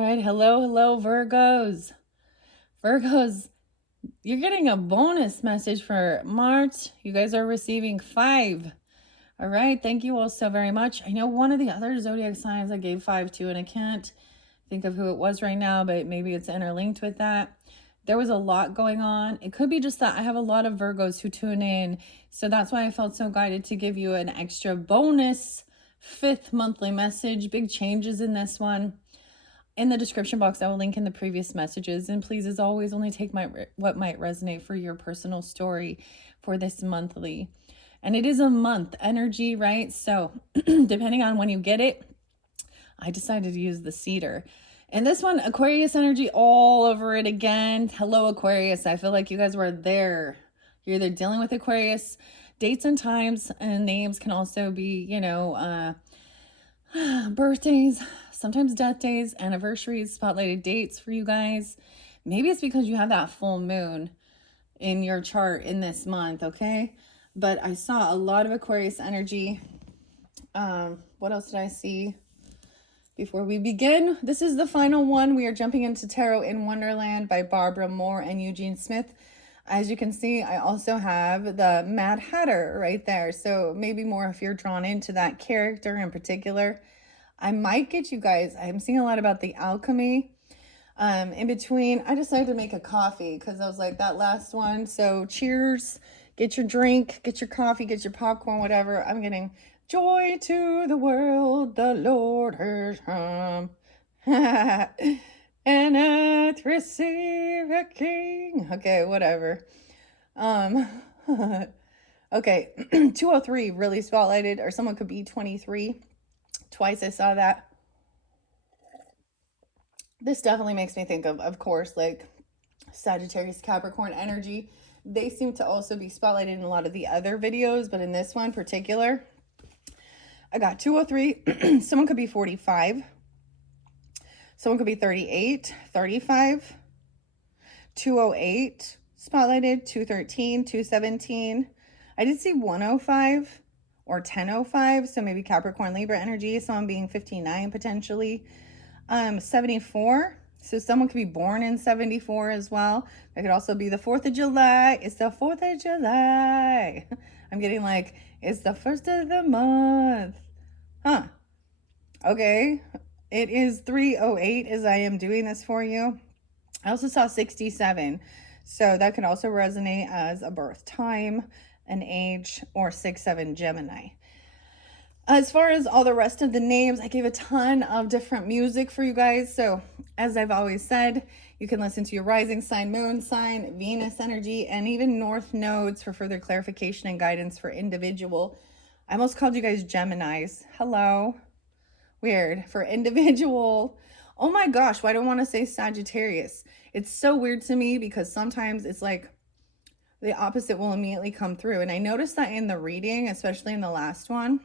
right. Hello, Virgos. Virgos, you're getting a bonus message for March. You guys are receiving 5. All right. Thank you all so very much. I know one of the other zodiac signs I gave 5 to, and I can't think of who it was right now, but maybe it's interlinked with that. There was a lot going on. It could be just that I have a lot of Virgos who tune in. So that's why I felt so guided to give you an extra bonus 5th monthly message. Big changes in this one. In the description box, I will link in the previous messages. And please, as always, only take what might resonate for your personal story for this monthly. And it is a month energy, right? So depending on when you get it, I decided to use the cedar. And this one, Aquarius energy all over it again. Hello, Aquarius. I feel like you guys were there. You're either dealing with Aquarius. Dates and times and names can also be, birthdays, sometimes death days, anniversaries, spotlighted dates for you guys. Maybe it's because you have that full moon in your chart in this month, okay? But I saw a lot of Aquarius energy. What else did I see? Before we begin, this is the final one. We are jumping into Tarot in Wonderland by Barbara Moore and Eugene Smith. As you can see, I also have the Mad Hatter right there. So maybe more if you're drawn into that character in particular. I might get you guys, I'm seeing a lot about the alchemy. In between, I decided to make a coffee because I was like, that last one. So cheers, get your drink, get your coffee, get your popcorn, whatever. I'm getting joy to the world, the Lord has come. And earth receive a king. Okay, whatever. Okay, 203 really spotlighted, or someone could be 23. Twice I saw that. This definitely makes me think of course, like Sagittarius, Capricorn energy. They seem to also be spotlighted in a lot of the other videos, but in this one in particular, I got 203. Someone could be 45. Someone could be 38, 35, 208, spotlighted, 213, 217. I did see 105 or 1005, so maybe Capricorn, Libra energy, someone being 59 potentially. 74, so someone could be born in 74 as well. That could also be the 4th of July. It's the 4th of July. I'm getting like, it's the 1st of the month. Huh. Okay. It is 3:08 as I am doing this for you. I also saw 67. So that could also resonate as a birth time, an age, or 6-7 Gemini. As far as all the rest of the names, I gave a ton of different music for you guys. So as I've always said, you can listen to your rising sign, moon sign, Venus energy, and even north nodes for further clarification and guidance for individual. I almost called you guys Geminis. Hello. Weird. For individual. Oh my gosh, why do I want to say Sagittarius? It's so weird to me because sometimes it's like the opposite will immediately come through. And I noticed that in the reading, especially in the last one,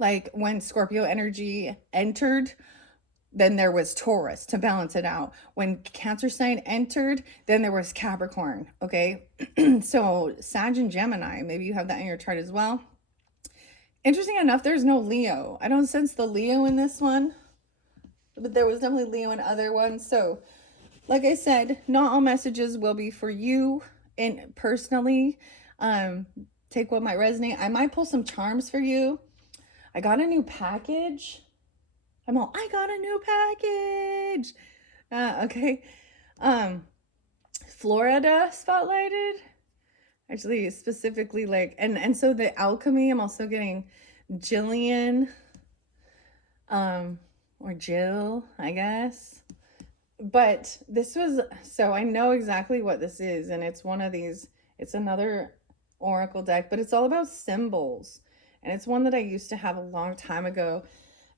like when Scorpio energy entered, then there was Taurus to balance it out. When Cancer sign entered, then there was Capricorn. Okay. So Sag and Gemini, maybe you have that in your chart as well. Interesting enough, there's no Leo. I don't sense the Leo in this one, but there was definitely Leo in other ones. So like I said, not all messages will be for you and personally. Take what might resonate. I might pull some charms for you. I got a new package. I got a new package. Okay. Florida spotlighted. Actually, specifically like, and so the alchemy, I'm also getting Jillian, or Jill, I guess. But this was, so I know exactly what this is, and it's one of these, it's another oracle deck, but it's all about symbols. And it's one that I used to have a long time ago,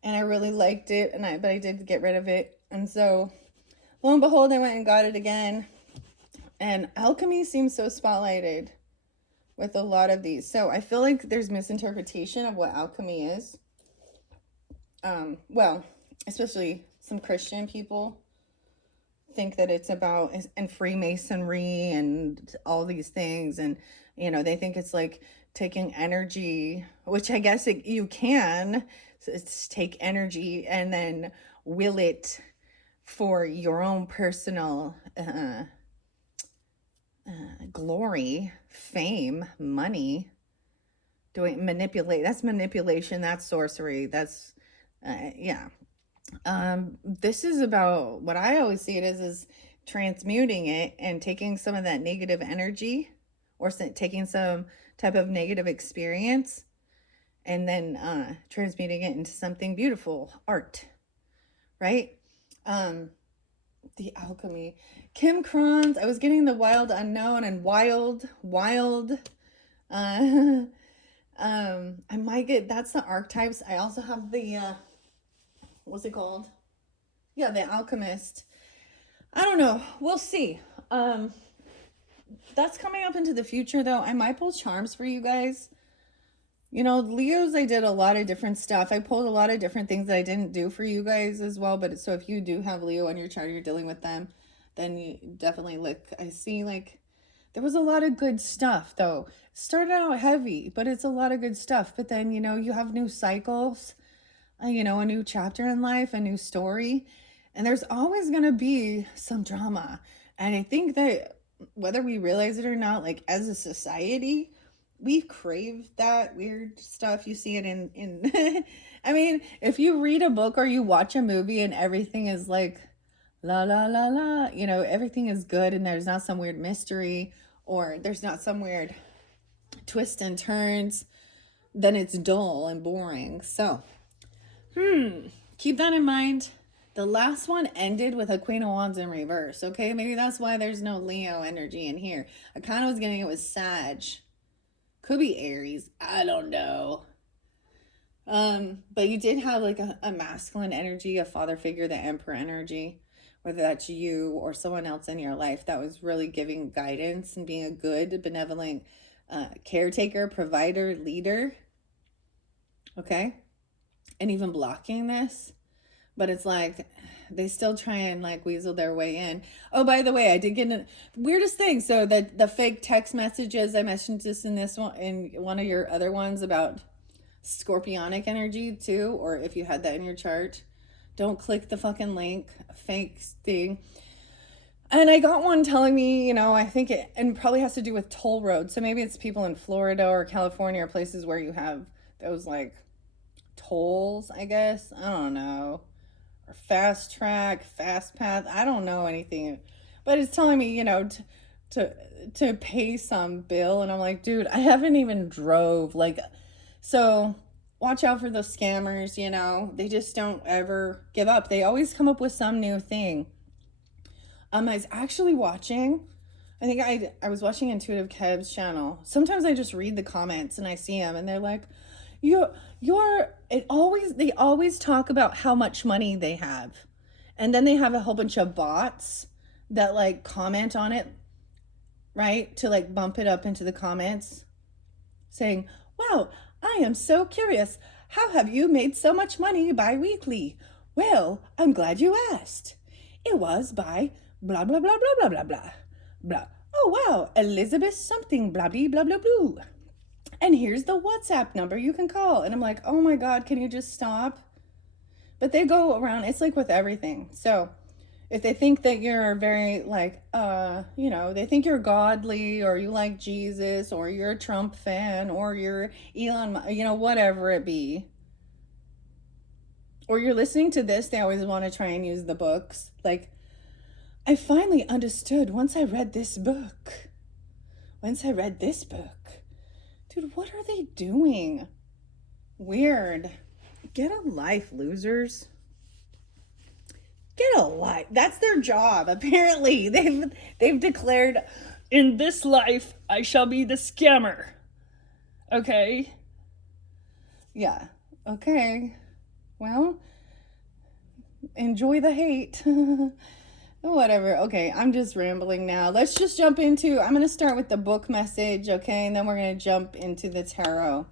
and I really liked it, but I did get rid of it. And so lo and behold, I went and got it again. And alchemy seems so spotlighted with a lot of these. So I feel like there's misinterpretation of what alchemy is. Well, especially some Christian people think that it's about, and Freemasonry and all these things. And, they think it's like taking energy, which I guess you can. So it's take energy and then will it for your own personal glory, fame, money, doing manipulate. That's manipulation. That's sorcery. That's, yeah. This is about what I always see it as is transmuting it and taking some of that negative energy or taking some type of negative experience and then transmuting it into something beautiful, art, right? The alchemy. Kim Kron's, I was getting the wild unknown and wild. I might get, that's the archetypes. I also have the, what's it called? Yeah, the alchemist. I don't know. We'll see. That's coming up into the future though. I might pull charms for you guys. You know, Leos, I did a lot of different stuff. I pulled a lot of different things that I didn't do for you guys as well. But so if you do have Leo on your chart, you're dealing with them, then you definitely look. I see like there was a lot of good stuff though. Started out heavy, but it's a lot of good stuff. But then, you know, you have new cycles, you know, a new chapter in life, a new story. And there's always going to be some drama. And I think that whether we realize it or not, like as a society, we crave that weird stuff. You see it in I mean, if you read a book or you watch a movie and everything is like la la la la, you know, everything is good and there's not some weird mystery or there's not some weird twist and turns, then it's dull and boring. So keep that in mind. The last one ended with a Queen of Wands in reverse. Okay, maybe that's why there's no Leo energy in here. I kind of was getting it was Sag. Could be Aries. I don't know. But you did have like a masculine energy, a father figure, the Emperor energy, whether that's you or someone else in your life that was really giving guidance and being a good, benevolent caretaker, provider, leader. Okay? And even blocking this. But it's like they still try and like weasel their way in. Oh, by the way, I did get the weirdest thing. So the fake text messages, I mentioned this in one of your other ones about scorpionic energy too, or if you had that in your chart, don't click the fucking link, fake thing. And I got one telling me, you know, I think it and probably has to do with toll roads. So maybe it's people in Florida or California or places where you have those like tolls, I guess. I don't know. Or fast track, fast path. I don't know anything, but it's telling me, you know, to pay some bill, and I'm like, dude, I haven't even drove. Like, so watch out for those scammers. You know, they just don't ever give up. They always come up with some new thing. I was actually watching. I think I was watching Intuitive Kev's channel. Sometimes I just read the comments and I see them, and they're like, they always talk about how much money they have. And then they have a whole bunch of bots that like comment on it, right? To like bump it up into the comments saying, wow, I am so curious. How have you made so much money bi-weekly? Well, I'm glad you asked. It was by blah, blah, blah, blah, blah, blah, blah, blah. Oh, wow, Elizabeth something, blah, blah, blah, blah, blah. And here's the WhatsApp number you can call. And I'm like, oh my God, can you just stop? But they go around, it's like with everything. So if they think that you're very like, you know, they think you're godly or you like Jesus or you're a Trump fan or you're Elon, you know, whatever it be. Or you're listening to this, they always want to try and use the books. Like, I finally understood once I read this book. Dude, what are they doing? Weird. Get a life, losers. Get a life. That's their job, apparently. They've declared, in this life, I shall be the scammer. Okay? Yeah. Okay. Well, enjoy the hate. Whatever. Okay, I'm just rambling now. Let's just jump into, I'm going to start with the book message, okay? And then we're going to jump into the tarot.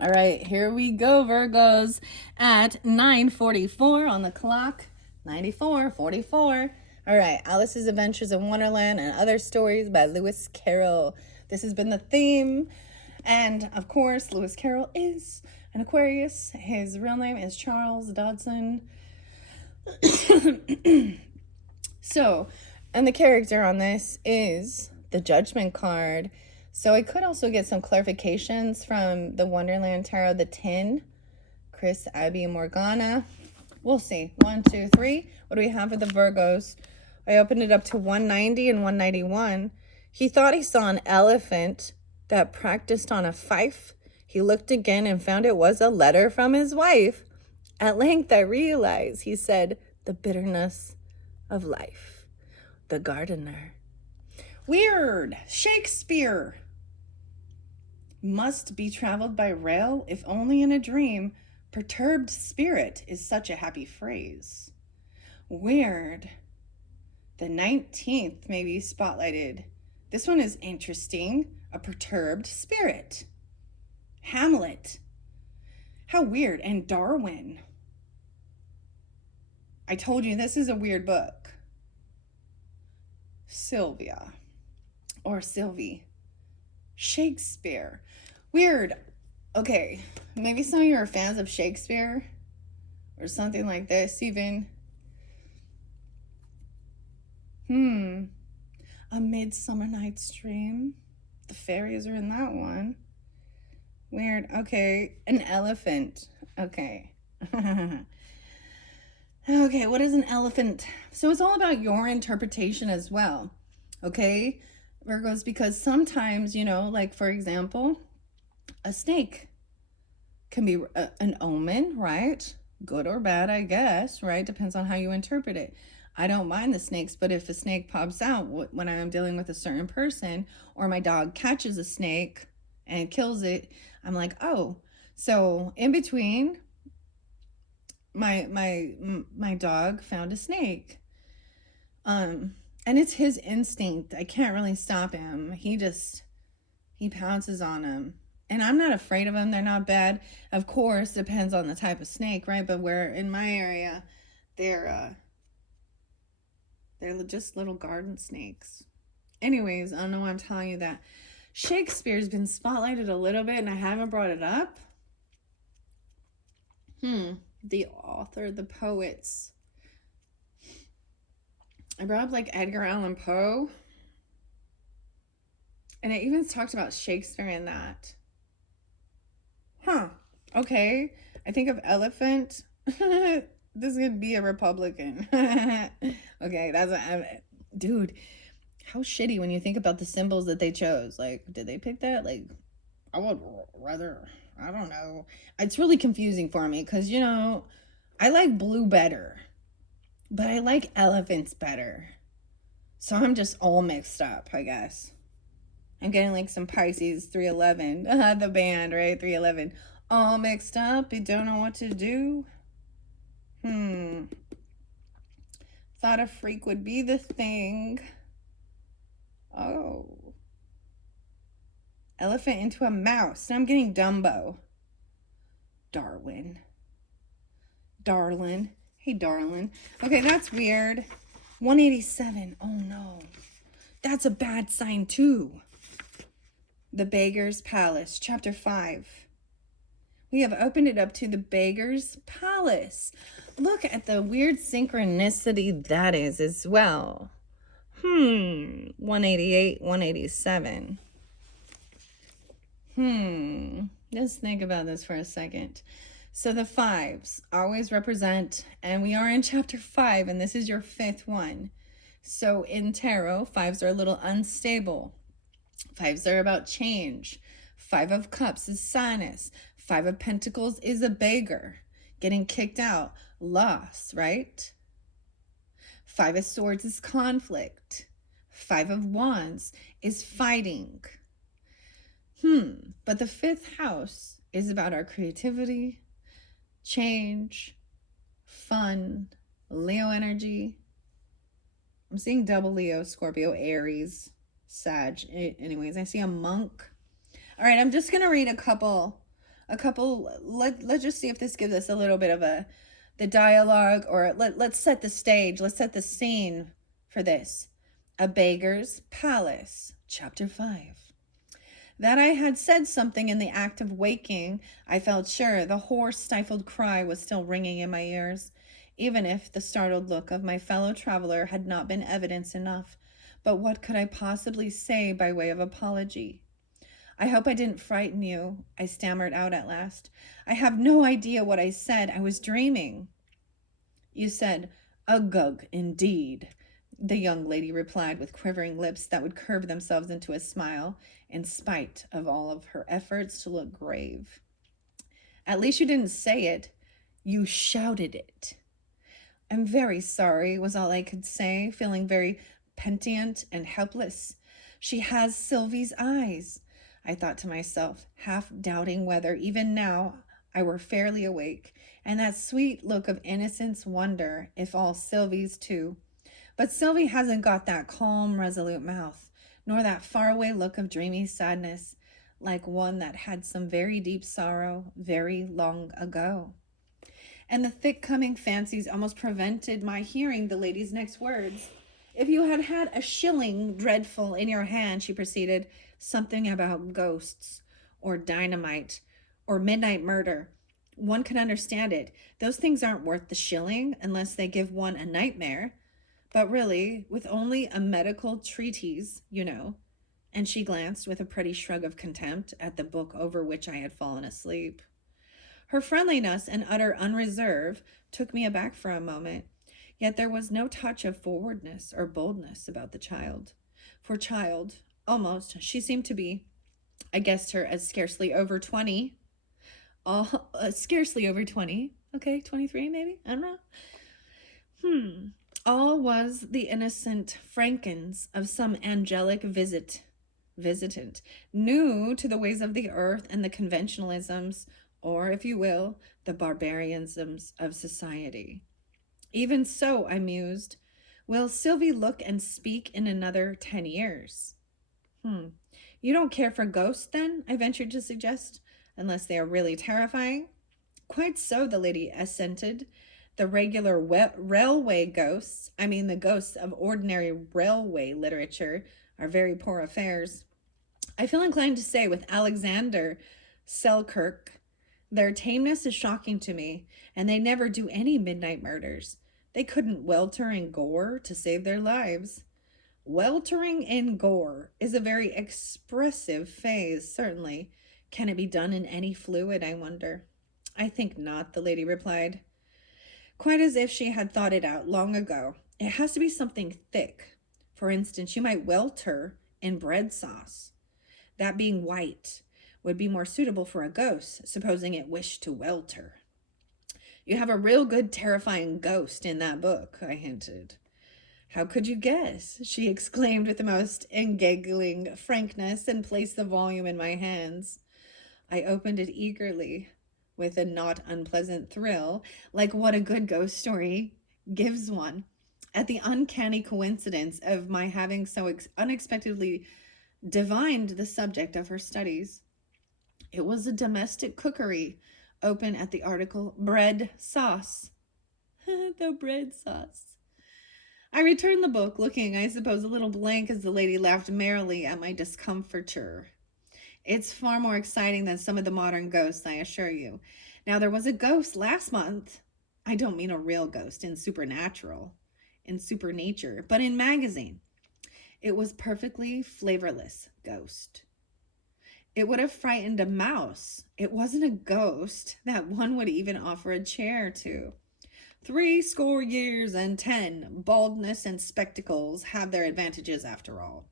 All right, here we go, Virgos, at 9:44 on the clock. 94:44. All right, Alice's Adventures in Wonderland and Other Stories by Lewis Carroll. This has been the theme. And, of course, Lewis Carroll is an Aquarius. His real name is Charles Dodson. So, and the character on this is the Judgment card. So I could also get some clarifications from the Wonderland Tarot, the 10, Chris, Abby, and Morgana. We'll see. 1, 2, 3. What do we have for the Virgos? I opened it up to 190 and 191. He thought he saw an elephant that practiced on a fife. He looked again and found it was a letter from his wife. At length I realized, he said, the bitterness of life. The gardener. Weird. Shakespeare. Must be traveled by rail, if only in a dream. Perturbed spirit is such a happy phrase. Weird. The 19th may be spotlighted. This one is interesting. A perturbed spirit. Hamlet. How weird. And Darwin. I told you this is a weird book. Sylvia. Or Sylvie. Shakespeare. Weird. Okay, maybe some of you are fans of Shakespeare or something like this even. A Midsummer Night's Dream. The fairies are in that one. Weird. Okay, an elephant. Okay. Okay, what is an elephant? So it's all about your interpretation as well. Okay, Virgos, because sometimes, you know, like for example, a snake can be an omen, right? Good or bad, I guess, right? Depends on how you interpret it. I don't mind the snakes, but if a snake pops out when I'm dealing with a certain person, or my dog catches a snake and kills it, I'm like, oh. So in between, my dog found a snake. And it's his instinct. I can't really stop him. He pounces on him. And I'm not afraid of them. They're not bad. Of course, depends on the type of snake, right? But where in my area, they're just little garden snakes. Anyways, I don't know why I'm telling you that. Shakespeare's been spotlighted a little bit, and I haven't brought it up. The author, the poets. I brought up like Edgar Allan Poe. And I even talked about Shakespeare in that. Okay. I think of elephant. This could be a Republican. Okay, dude, how shitty when you think about the symbols that they chose. Like, did they pick that? Like, I would rather, I don't know. It's really confusing for me because, you know, I like blue better, but I like elephants better. So I'm just all mixed up, I guess. I'm getting like some Pisces 311, the band, right? 311. All mixed up, you don't know what to do. Thought a freak would be the thing. Oh. Elephant into a mouse. Now I'm getting Dumbo. Darwin. Darlin. Hey, darling. Okay, that's weird. 187. Oh, no. That's a bad sign, too. The Beggar's Palace, Chapter 5. We have opened it up to the Beggar's Palace. Look at the weird synchronicity that is as well. 188, 187. Just think about this for a second. So the fives always represent, and we are in chapter 5, and this is your 5th one. So in tarot, fives are a little unstable. Fives are about change. 5 of Cups is sadness. 5 of Pentacles is a beggar, getting kicked out, loss, right? 5 of Swords is conflict. 5 of Wands is fighting. But the 5th house is about our creativity, change, fun, Leo energy. I'm seeing double Leo, Scorpio, Aries, Sag. Anyways, I see a monk. All right, I'm just going to read a couple. Let's just see if this gives us a little bit of the dialogue, or let's set the stage. Let's set the scene for this. A Beggar's Palace, Chapter 5. That I had said something in the act of waking, I felt sure the hoarse, stifled cry was still ringing in my ears. even if the startled look of my fellow traveler had not been evidence enough. But what could I possibly say by way of apology? I hope I didn't frighten you, I stammered out at last. I have no idea what I said. I was dreaming. You said, "Ugug, indeed," the young lady replied with quivering lips that would curve themselves into a smile, in spite of all of her efforts to look grave. At least you didn't say it. You shouted it. I'm very sorry, was all I could say, feeling very penitent and helpless. She has Sylvie's eyes, I thought to myself, half doubting whether even now I were fairly awake, and that sweet look of innocence wonder if all Sylvie's too. But Sylvie hasn't got that calm, resolute mouth, nor that faraway look of dreamy sadness, like one that had some very deep sorrow very long ago. And the thick coming fancies almost prevented my hearing the lady's next words. If you had had a shilling dreadful in your hand, she proceeded, something about ghosts, or dynamite, or midnight murder, one could understand it. Those things aren't worth the shilling unless they give one a nightmare. But really, with only a medical treatise, you know. And she glanced with a pretty shrug of contempt at the book over which I had fallen asleep. Her friendliness and utter unreserve took me aback for a moment, yet there was no touch of forwardness or boldness about the child. For child, almost, she seemed to be. I guessed her as scarcely over 20. Scarcely over 20. Okay, 23 maybe? I don't know. All was the innocent frankness of some angelic visitant, new to the ways of the earth and the conventionalisms, or, if you will, the barbarianisms of society. Even so, I mused, will Sylvie look and speak in another 10 years? You don't care for ghosts, then? I ventured to suggest, unless they are really terrifying. Quite so, the lady assented. The regular railway ghosts, I mean the ghosts of ordinary railway literature, are very poor affairs. I feel inclined to say with Alexander Selkirk, their tameness is shocking to me, and they never do any midnight murders. They couldn't welter in gore to save their lives. Weltering in gore is a very expressive phase, certainly. Can it be done in any fluid, I wonder? I think not, the lady replied, quite as if she had thought it out long ago. It has to be something thick. For instance, you might welter in bread sauce. That being white would be more suitable for a ghost, supposing it wished to welter. You have a real good terrifying ghost in that book, I hinted. How could you guess? She exclaimed with the most engaggling frankness and placed the volume in my hands. I opened it eagerly, with a not unpleasant thrill, like what a good ghost story gives one, at the uncanny coincidence of my having so unexpectedly divined the subject of her studies. It was a domestic cookery, open at the article bread sauce. The bread sauce. I returned the book, looking, I suppose, a little blank as the lady laughed merrily at my discomfiture. It's far more exciting than some of the modern ghosts, I assure you. Now, there was a ghost last month. I don't mean a real ghost in supernature, but in magazine. It was perfectly flavorless ghost. It would have frightened a mouse. It wasn't a ghost that one would even offer a chair to. 70 years and 10, baldness and spectacles have their advantages after all.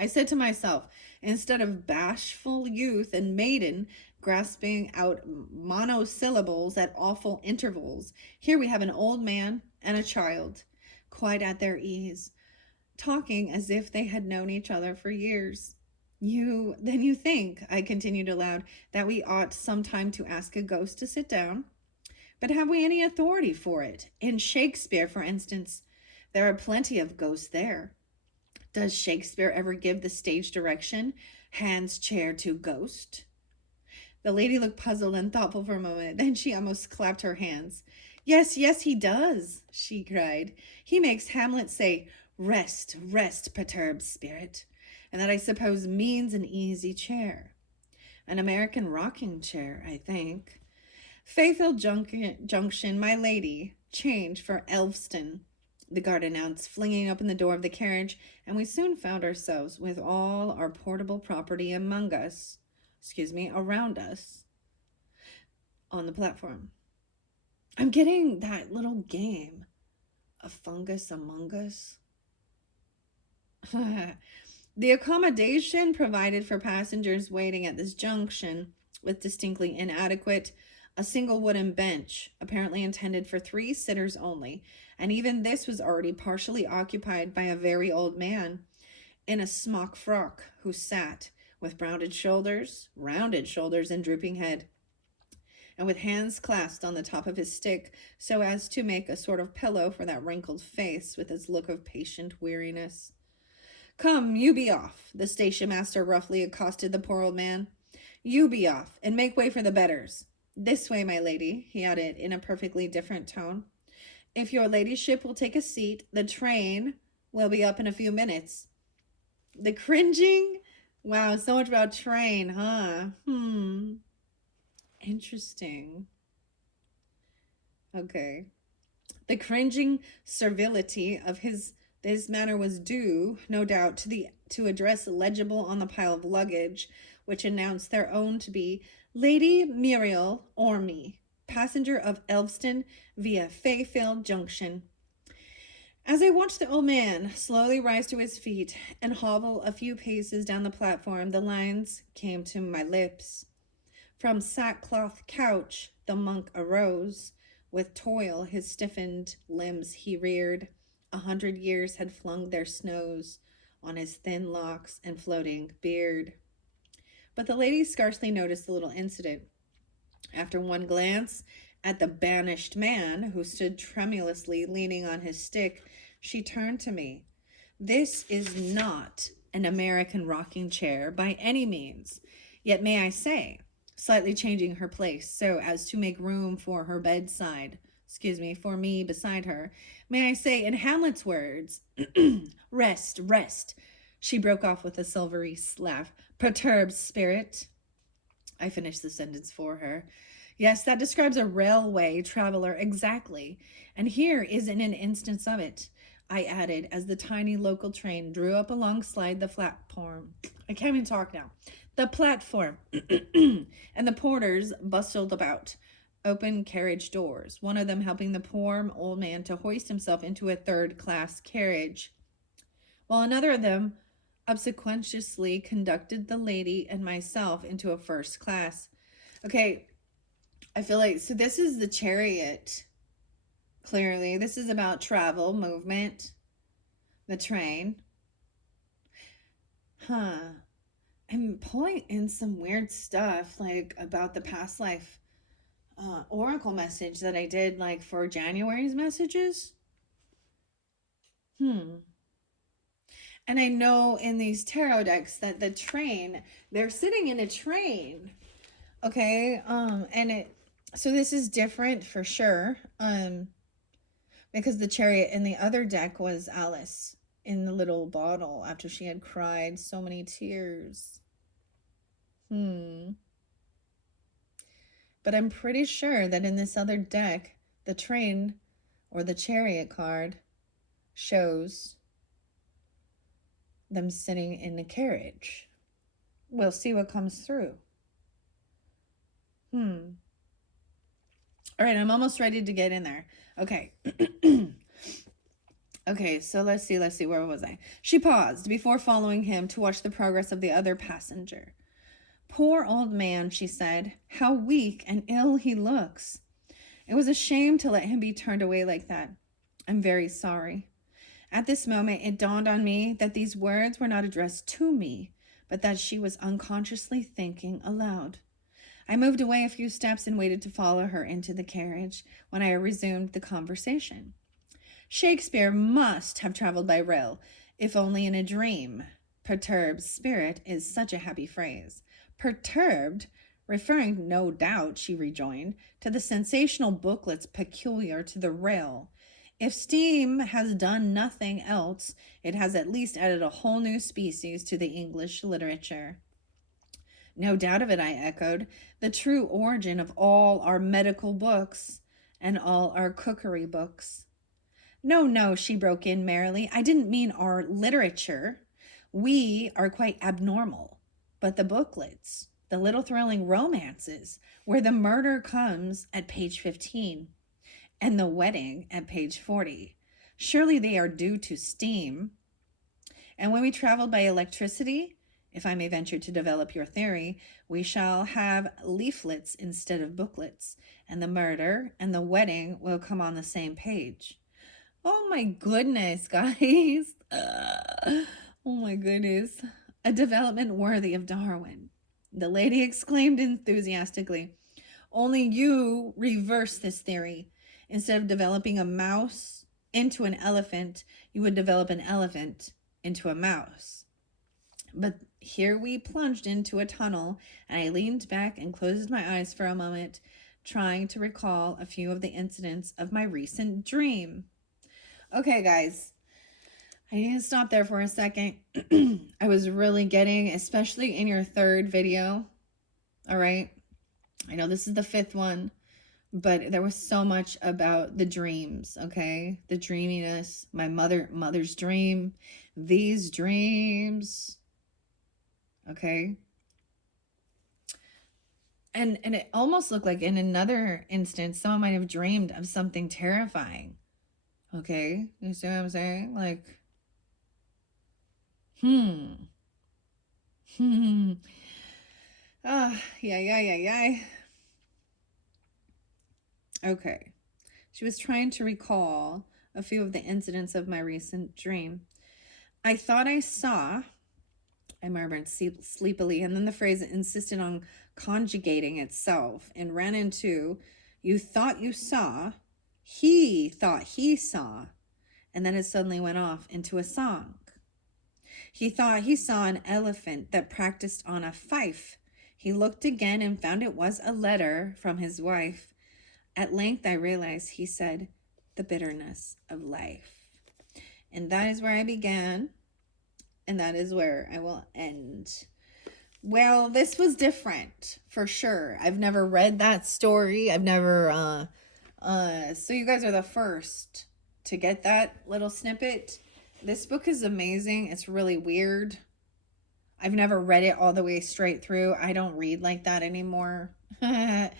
I said to myself, instead of bashful youth and maiden grasping out monosyllables at awful intervals, here we have an old man and a child, quite at their ease, talking as if they had known each other for years. Then you think, I continued aloud, that we ought sometime to ask a ghost to sit down? But have we any authority for it? In Shakespeare, for instance, there are plenty of ghosts there. Does Shakespeare ever give the stage direction, hands chair to ghost? The lady looked puzzled and thoughtful for a moment. Then she almost clapped her hands. Yes, he does, she cried. He makes Hamlet say, rest, rest, perturbed spirit. And that, I suppose, means an easy chair. An American rocking chair, I think. Fayefield Junction, my lady. Change for Elveston, the guard announced, flinging open the door of the carriage, and we soon found ourselves with all our portable property around us on the platform. I'm getting that little game, A Fungus Among Us. The accommodation provided for passengers waiting at this junction was distinctly inadequate. A single wooden bench, apparently intended for 3 sitters only, and even this was already partially occupied by a very old man in a smock frock who sat with rounded shoulders and drooping head, and with hands clasped on the top of his stick so as to make a sort of pillow for that wrinkled face with its look of patient weariness. Come, you be off, the station master roughly accosted the poor old man. You be off, and make way for the betters. This way, my lady, he added in a perfectly different tone. If your ladyship will take a seat, the train will be up in a few minutes. The cringing? Wow, so much about train, huh? Interesting. Okay. The cringing servility of this manner was due, no doubt, to address legible on the pile of luggage, which announced their own to be Lady Muriel Orme, passenger of Elveston via Fayefield Junction. As I watched the old man slowly rise to his feet and hobble a few paces down the platform, the lines came to my lips. From sackcloth couch the monk arose. With toil his stiffened limbs he reared. 100 years had flung their snows on his thin locks and floating beard. But the lady scarcely noticed the little incident. After one glance at the banished man, who stood tremulously leaning on his stick, she turned to me. This is not an American rocking chair by any means. Yet may I say, slightly changing her place so as to make room for her bedside, for me beside her, may I say in Hamlet's words, rest, rest. She broke off with a silvery laugh. Perturbed spirit. I finished the sentence for her. Yes, that describes a railway traveler exactly. And here is an instance of it, I added, as the tiny local train drew up alongside the platform. I can't even talk now. The platform. And the porters bustled about. Open carriage doors, one of them helping the poor old man to hoist himself into a third-class carriage, while another of them obsequiously conducted the lady and myself into a first class. Okay, I feel like, so this is the chariot. Clearly, this is about travel, movement, the train. I'm pulling in some weird stuff, like about the past life oracle message that I did, like for January's messages. And I know in these tarot decks that the train, they're sitting in a train. Okay. So this is different for sure. Because the chariot in the other deck was Alice in the little bottle after she had cried so many tears. But I'm pretty sure that in this other deck, the train or the chariot card shows them sitting in a carriage. We'll see what comes through. All right, I'm almost ready to get in there. Okay. Okay, so let's see. Where was I? She paused before following him to watch the progress of the other passenger. Poor old man, she said. How weak and ill he looks. It was a shame to let him be turned away like that. I'm very sorry. At this moment, it dawned on me that these words were not addressed to me, but that she was unconsciously thinking aloud. I moved away a few steps and waited to follow her into the carriage when I resumed the conversation. Shakespeare must have traveled by rail, if only in a dream. Perturbed spirit is such a happy phrase. Perturbed, referring no doubt, she rejoined, to the sensational booklets peculiar to the rail. If steam has done nothing else, it has at least added a whole new species to the English literature. No doubt of it, I echoed. The true origin of all our medical books and all our cookery books. No, no, she broke in merrily. I didn't mean our literature. We are quite abnormal. But the booklets, the little thrilling romances, where the murder comes at page 15 and the wedding at page 40, surely they are due to steam. And when we travel by electricity, if I may venture to develop your theory, we shall have leaflets instead of booklets, and the murder and the wedding will come on the same page. Oh my goodness, guys. Oh my goodness. A development worthy of Darwin. The lady exclaimed enthusiastically. Only you reverse this theory. Instead of developing a mouse into an elephant, you would develop an elephant into a mouse. But here we plunged into a tunnel, and I leaned back and closed my eyes for a moment, trying to recall a few of the incidents of my recent dream. Okay, guys, I need to stop there for a second. I was really getting, especially in your third video, all right? I know this is the fifth one, but there was so much about the dreams, okay? The dreaminess, my mother's dream, these dreams, okay? And it almost looked like in another instance, someone might have dreamed of something terrifying, okay? You see what I'm saying? Like, yeah. Okay. She was trying to recall a few of the incidents of my recent dream. I thought I saw, I murmured sleepily, and then the phrase insisted on conjugating itself and ran into, you thought you saw, he thought he saw, and then it suddenly went off into a song. He thought he saw an elephant that practiced on a fife. He looked again and found it was a letter from his wife. At length I realized he said, the bitterness of life. And that is where I began, and that is where I will end. Well, this was different, for sure. I've never read that story. I've never, so you guys are the first to get that little snippet. This book is amazing. It's really weird. I've never read it all the way straight through. I don't read like that anymore. I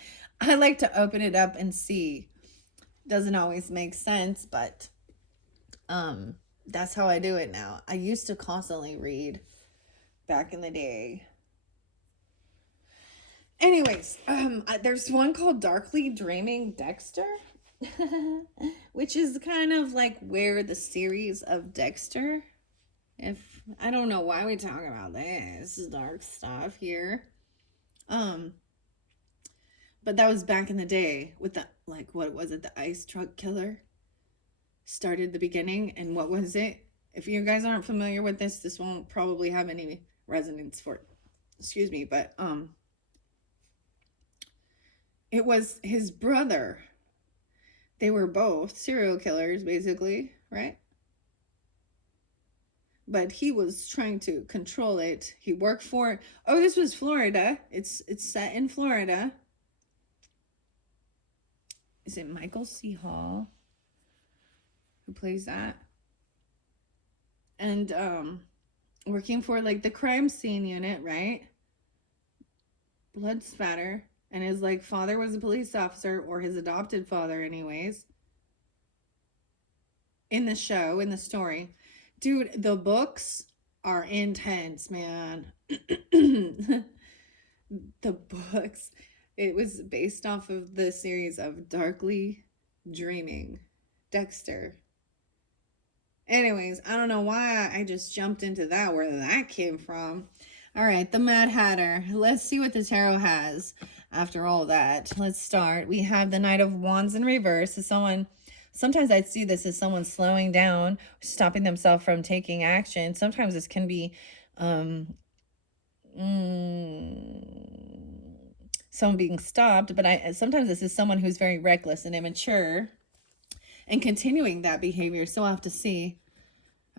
like to open it up and see. Doesn't always make sense, but that's how I do it now. I used to constantly read back in the day. Anyways, there's one called Darkly Dreaming Dexter, which is kind of like where the series of Dexter, if I don't know why we talk about this dark stuff here, but that was back in the day with the, like, what was it, the ice truck killer started the beginning. And what was it? If you guys aren't familiar with this won't probably have any resonance for it. Excuse me, but it was his brother. They were both serial killers, basically, right? But he was trying to control it. He worked for it. Oh, this was Florida. It's set in Florida. Is it Michael C. Hall who plays that? And working for like the crime scene unit, right? Blood spatter. And his like father was a police officer, or his adopted father anyways. In the show, in the story. Dude, the books are intense, man. The books. It was based off of the series of Darkly Dreaming Dexter. Anyways, I don't know why I just jumped into that, where that came from. All right, the Mad Hatter. Let's see what the tarot has after all that. Let's start. We have the Knight of Wands in reverse. So sometimes I see this as someone slowing down, stopping themselves from taking action. Sometimes this can be someone being stopped, but sometimes this is someone who's very reckless and immature and continuing that behavior. So I'll have to see.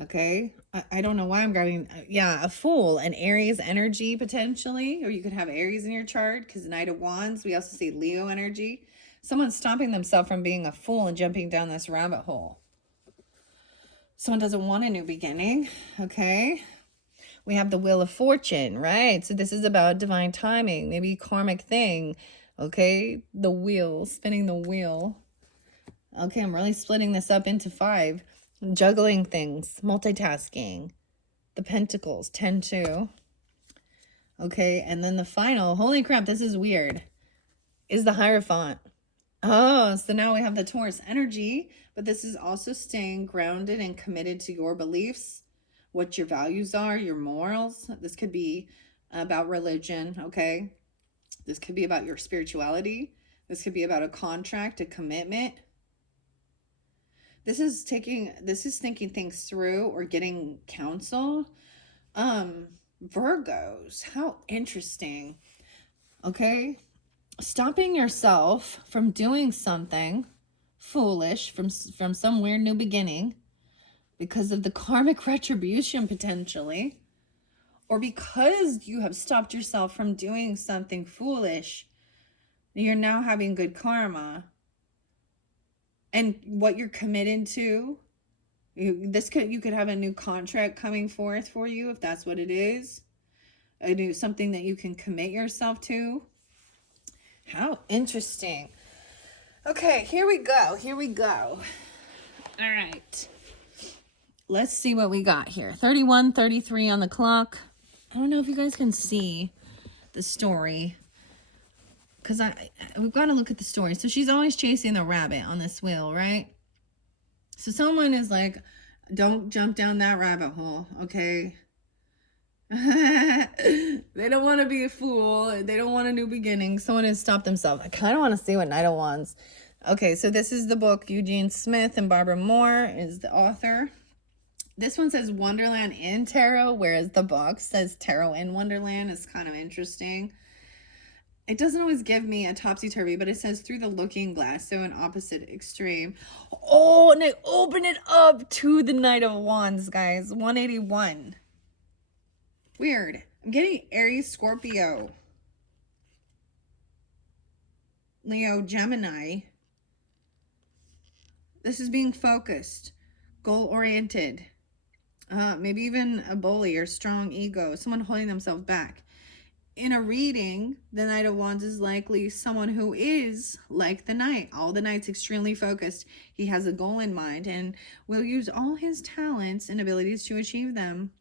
Okay. I don't know why I'm grabbing, yeah, a Fool, an Aries energy potentially, or you could have Aries in your chart because Knight of Wands. We also see Leo energy. Someone's stopping themselves from being a fool and jumping down this rabbit hole. Someone doesn't want a new beginning. Okay. We have the Wheel of Fortune, right? So this is about divine timing, maybe karmic thing. Okay. The wheel, spinning the wheel. Okay, I'm really splitting this up into 5. Juggling things, multitasking. The Pentacles, 10-2. Okay, and then the final, holy crap, this is weird, is the Hierophant. Oh, so now we have the Taurus energy, but this is also staying grounded and committed to your beliefs, what your values are, your morals. This could be about religion, okay? This could be about your spirituality. This could be about a contract, a commitment. This is thinking things through or getting counsel. Virgos, how interesting. Okay. Stopping yourself from doing something foolish, from some weird new beginning because of the karmic retribution potentially, or because you have stopped yourself from doing something foolish, you're now having good karma. And what you're committed to, you could have a new contract coming forth for you if that's what it is. Something that you can commit yourself to. How interesting. Okay, here we go. All right. Let's see what we got here. 31:33 on the clock. I don't know if you guys can see the story, because we've got to look at the story. So she's always chasing the rabbit on this wheel, right? So someone is like, don't jump down that rabbit hole, okay? They don't want to be a fool. They don't want a new beginning. Someone has stopped themselves. I kind of want to see what Knight of Wands. Okay, so this is the book. Eugene Smith and Barbara Moore is the author. This one says Wonderland in Tarot, whereas the book says Tarot in Wonderland. It's kind of interesting. It doesn't always give me a topsy-turvy, but it says through the looking glass, so an opposite extreme. Oh, and I open it up to the Knight of Wands, guys. 181. Weird. I'm getting Aries, Scorpio, Leo, Gemini. This is being focused, goal-oriented. Maybe even a bully or strong ego, someone holding themselves back. In a reading, the Knight of Wands is likely someone who is like the Knight. All the Knight's extremely focused. He has a goal in mind and will use all his talents and abilities to achieve them,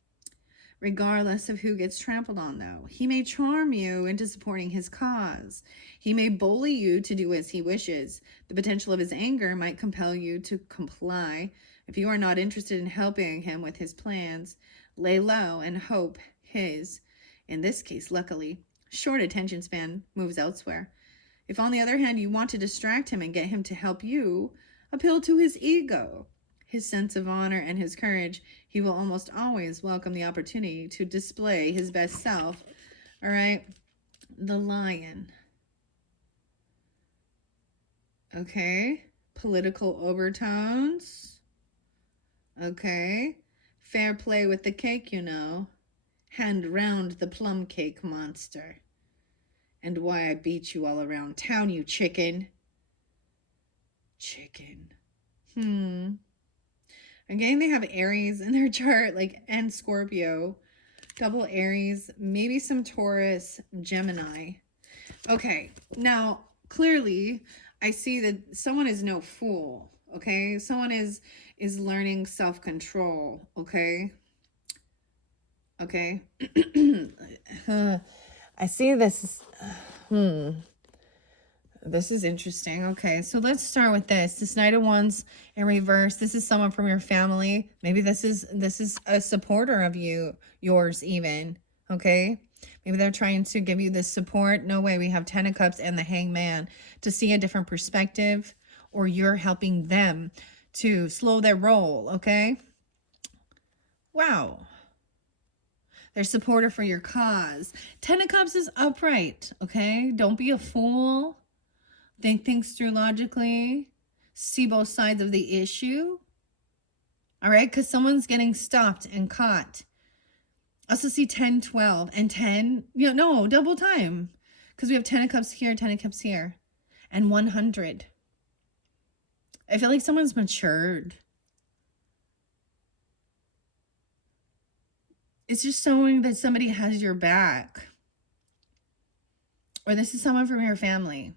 regardless of who gets trampled on, though. He may charm you into supporting his cause. He may bully you to do as he wishes. The potential of his anger might compel you to comply. If you are not interested in helping him with his plans, lay low and hope his, in this case, luckily, short attention span moves elsewhere. If, on the other hand, you want to distract him and get him to help you, appeal to his ego, his sense of honor, and his courage. He will almost always welcome the opportunity to display his best self. All right. The Lion. Okay. Political overtones. Okay. Fair play with the cake, you know. Hand round the plum cake, monster. And why I beat you all around town, you chicken. Chicken. Again, they have Aries in their chart, like, and Scorpio. Double Aries, maybe some Taurus, Gemini. Okay, now, clearly, I see that someone is no fool, okay? Someone is learning self-control, okay? Okay. I see this. This is interesting. Okay, so let's start with this. This Knight of Wands in reverse. This is someone from your family. Maybe this is a supporter of yours even. Okay, maybe they're trying to give you this support. No way. We have 10 of Cups and the Hangman to see a different perspective, or you're helping them to slow their roll. Okay. Wow. They're supporter for your cause. 10 of Cups is upright. Okay, don't be a fool. Think things through logically. See both sides of the issue. All right, because someone's getting stopped and caught. I also see 10, 12, and 10. No, double time. Because we have 10 of cups here, 10 of cups here. And 100. I feel like someone's matured. It's just showing that somebody has your back. Or this is someone from your family.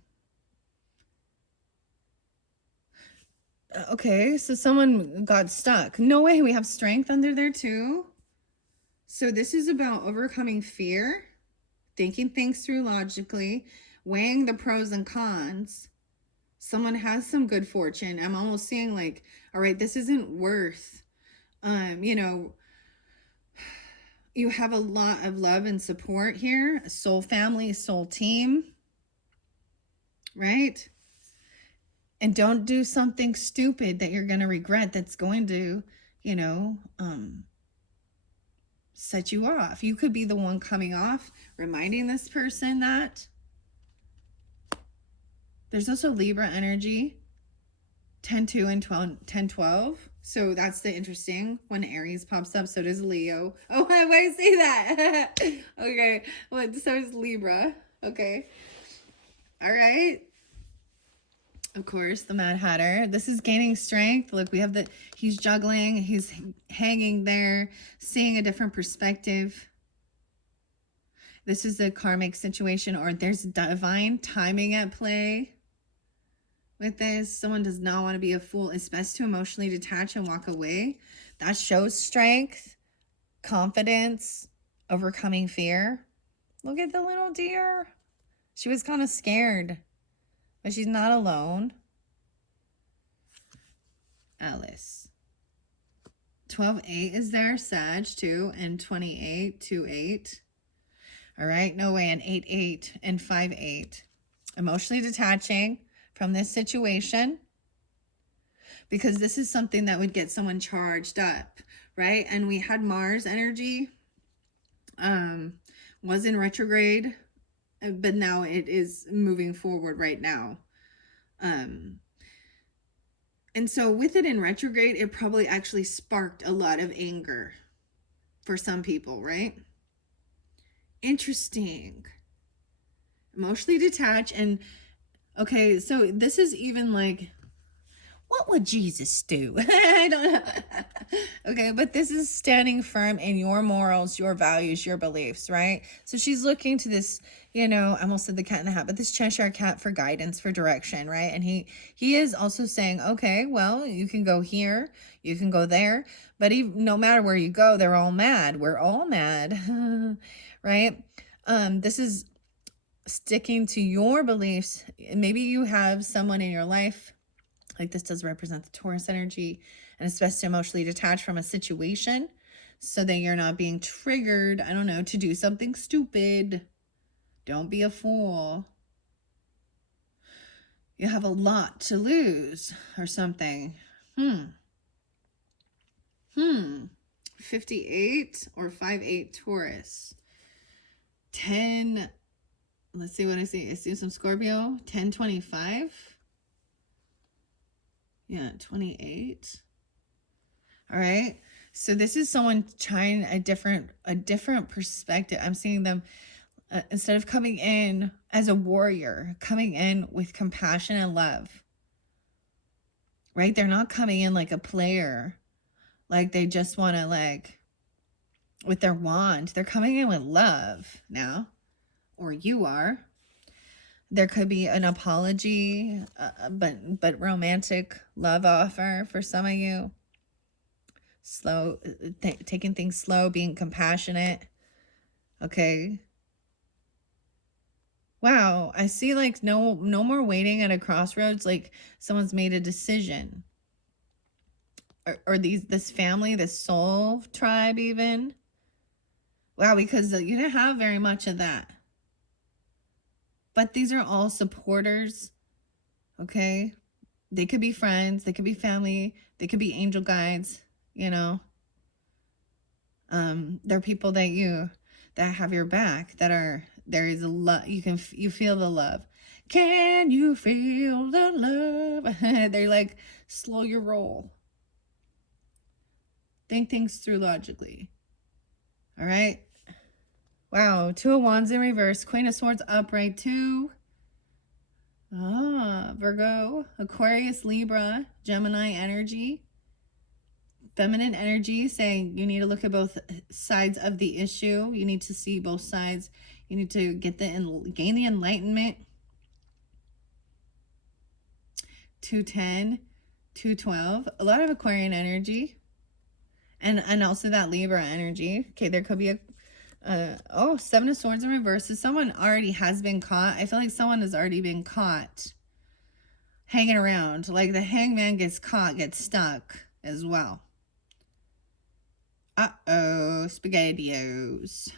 Okay, so someone got stuck. No way, we have strength under there too. So this is about overcoming fear, thinking things through logically, weighing the pros and cons. Someone has some good fortune. I'm almost seeing like, all right, this isn't worth, you have a lot of love and support here, a soul family, soul team, right? And don't do something stupid that you're going to regret that's going to, set you off. You could be the one coming off, reminding this person that. There's also Libra energy, 10-2 and 10-12. So that's the interesting when Aries pops up. So does Leo. Oh, why did I say that? Okay. Well, so is Libra. Okay. All right. Of course, the Mad Hatter. This is gaining strength. Look, we have he's juggling. He's hanging there, seeing a different perspective. This is a karmic situation, or there's divine timing at play. With this, someone does not want to be a fool. It's best to emotionally detach and walk away. That shows strength, confidence, overcoming fear. Look at the little deer. She was kind of scared, but she's not alone. Alice. 12-8 is there, Sag too, and 28-2-8. All right, no way, and 8-8 and 5-8. Emotionally detaching from this situation, because this is something that would get someone charged up, right? And we had Mars energy, was in retrograde, but now it is moving forward right now. And so with it in retrograde, it probably actually sparked a lot of anger for some people, right? Interesting. Emotionally detached. And okay, so this is even like, what would Jesus do? I don't know. Okay, but this is standing firm in your morals, your values, your beliefs, right? So she's looking to this, I almost said the cat in the hat, but this Cheshire cat for guidance, for direction, right? And he is also saying, okay, well, you can go here, you can go there, but no matter where you go, they're all mad. We're all mad, right? This is sticking to your beliefs. Maybe you have someone in your life, like this does represent the Taurus energy, and it's best to emotionally detach from a situation so that you're not being triggered, I don't know, to do something stupid. Don't be a fool. You have a lot to lose or something. 58 or 5-8 Taurus. 10, let's see what I see. I see some Scorpio. 10-25. Yeah, 28. All right. So this is someone trying a different perspective. I'm seeing them instead of coming in as a warrior, coming in with compassion and love. Right? They're not coming in like a player, like they just want to like with their wand. They're coming in with love now, or you are. There could be an apology, but romantic love offer for some of you. Slow, taking things slow, being compassionate. Okay. Wow, I see like no more waiting at a crossroads. Like someone's made a decision. Or this family, this soul tribe even. Wow, because you didn't have very much of that. But these are all supporters, okay? They could be friends, they could be family, they could be angel guides, They're people that have your back, there is a love, you feel the love. Can you feel the love? They're like, slow your roll. Think things through logically. All right. Wow. Two of Wands in reverse. Queen of Swords upright too. Virgo, Aquarius, Libra, Gemini energy. Feminine energy saying you need to look at both sides of the issue. You need to see both sides. You need to gain the enlightenment. 210, 212. A lot of Aquarian energy. And also that Libra energy. Okay, there could be a Seven of Swords in reverse. So someone already has been caught. I feel like someone has already been caught hanging around. Like the hangman gets caught, gets stuck as well. SpaghettiOs.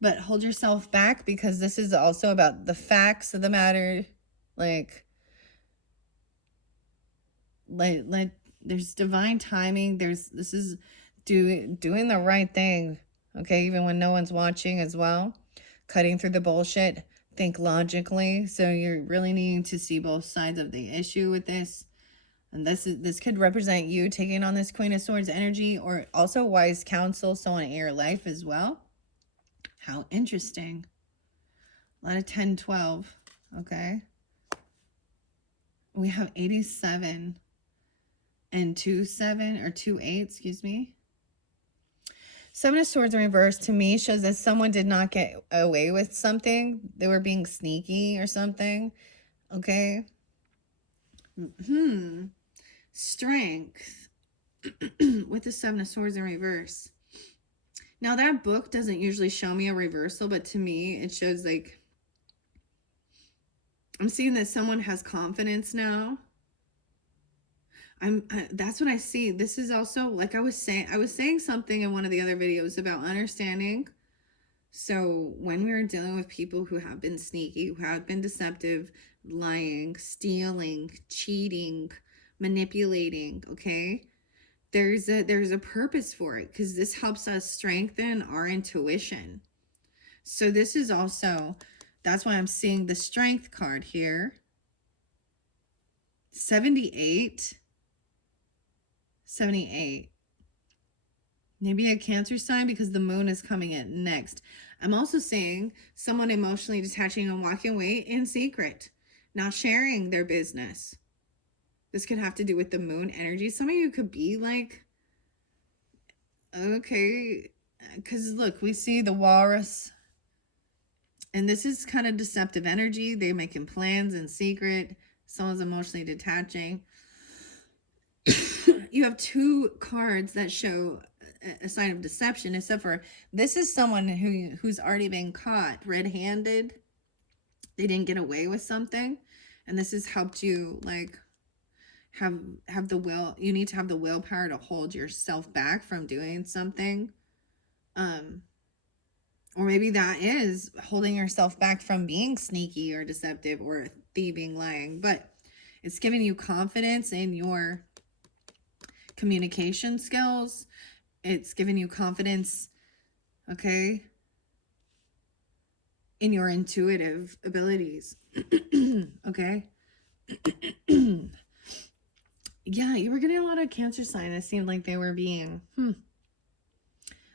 But hold yourself back, because this is also about the facts of the matter. Like there's divine timing. This is doing the right thing. Okay, even when no one's watching as well. Cutting through the bullshit. Think logically. So you're really needing to see both sides of the issue with this. And this could represent you taking on this Queen of Swords energy, or also wise counsel, someone in your life as well. How interesting. A lot of 10, 12. Okay. We have 87 and 27 or 28, excuse me. Seven of Swords in reverse to me shows that someone did not get away with something. They were being sneaky or something. Okay. Strength with the Seven of Swords in reverse. Now that book doesn't usually show me a reversal, but to me it shows like I'm seeing that someone has confidence now. That's what I see. This is also, like I was saying something in one of the other videos about understanding. So when we are dealing with people who have been sneaky, who have been deceptive, lying, stealing, cheating, manipulating, okay, there's a purpose for it, because this helps us strengthen our intuition. So this is also, that's why I'm seeing the Strength card here. 78. Maybe a Cancer sign, because the moon is coming in next. I'm also seeing someone emotionally detaching and walking away in secret, not sharing their business. This could have to do with the moon energy. Some of you could be like, okay, because look, we see the walrus, and this is kind of deceptive energy. They're making plans in secret. Someone's emotionally detaching. You have two cards that show a sign of deception, except for this is someone who's already been caught red-handed. They didn't get away with something, and this has helped you like have the will. You need to have the willpower to hold yourself back from doing something. Or maybe that is holding yourself back from being sneaky or deceptive or thieving, lying, but it's giving you confidence in your communication skills. It's giving you confidence, okay, in your intuitive abilities. Okay. Yeah, you were getting a lot of Cancer sign. It seemed like they were being,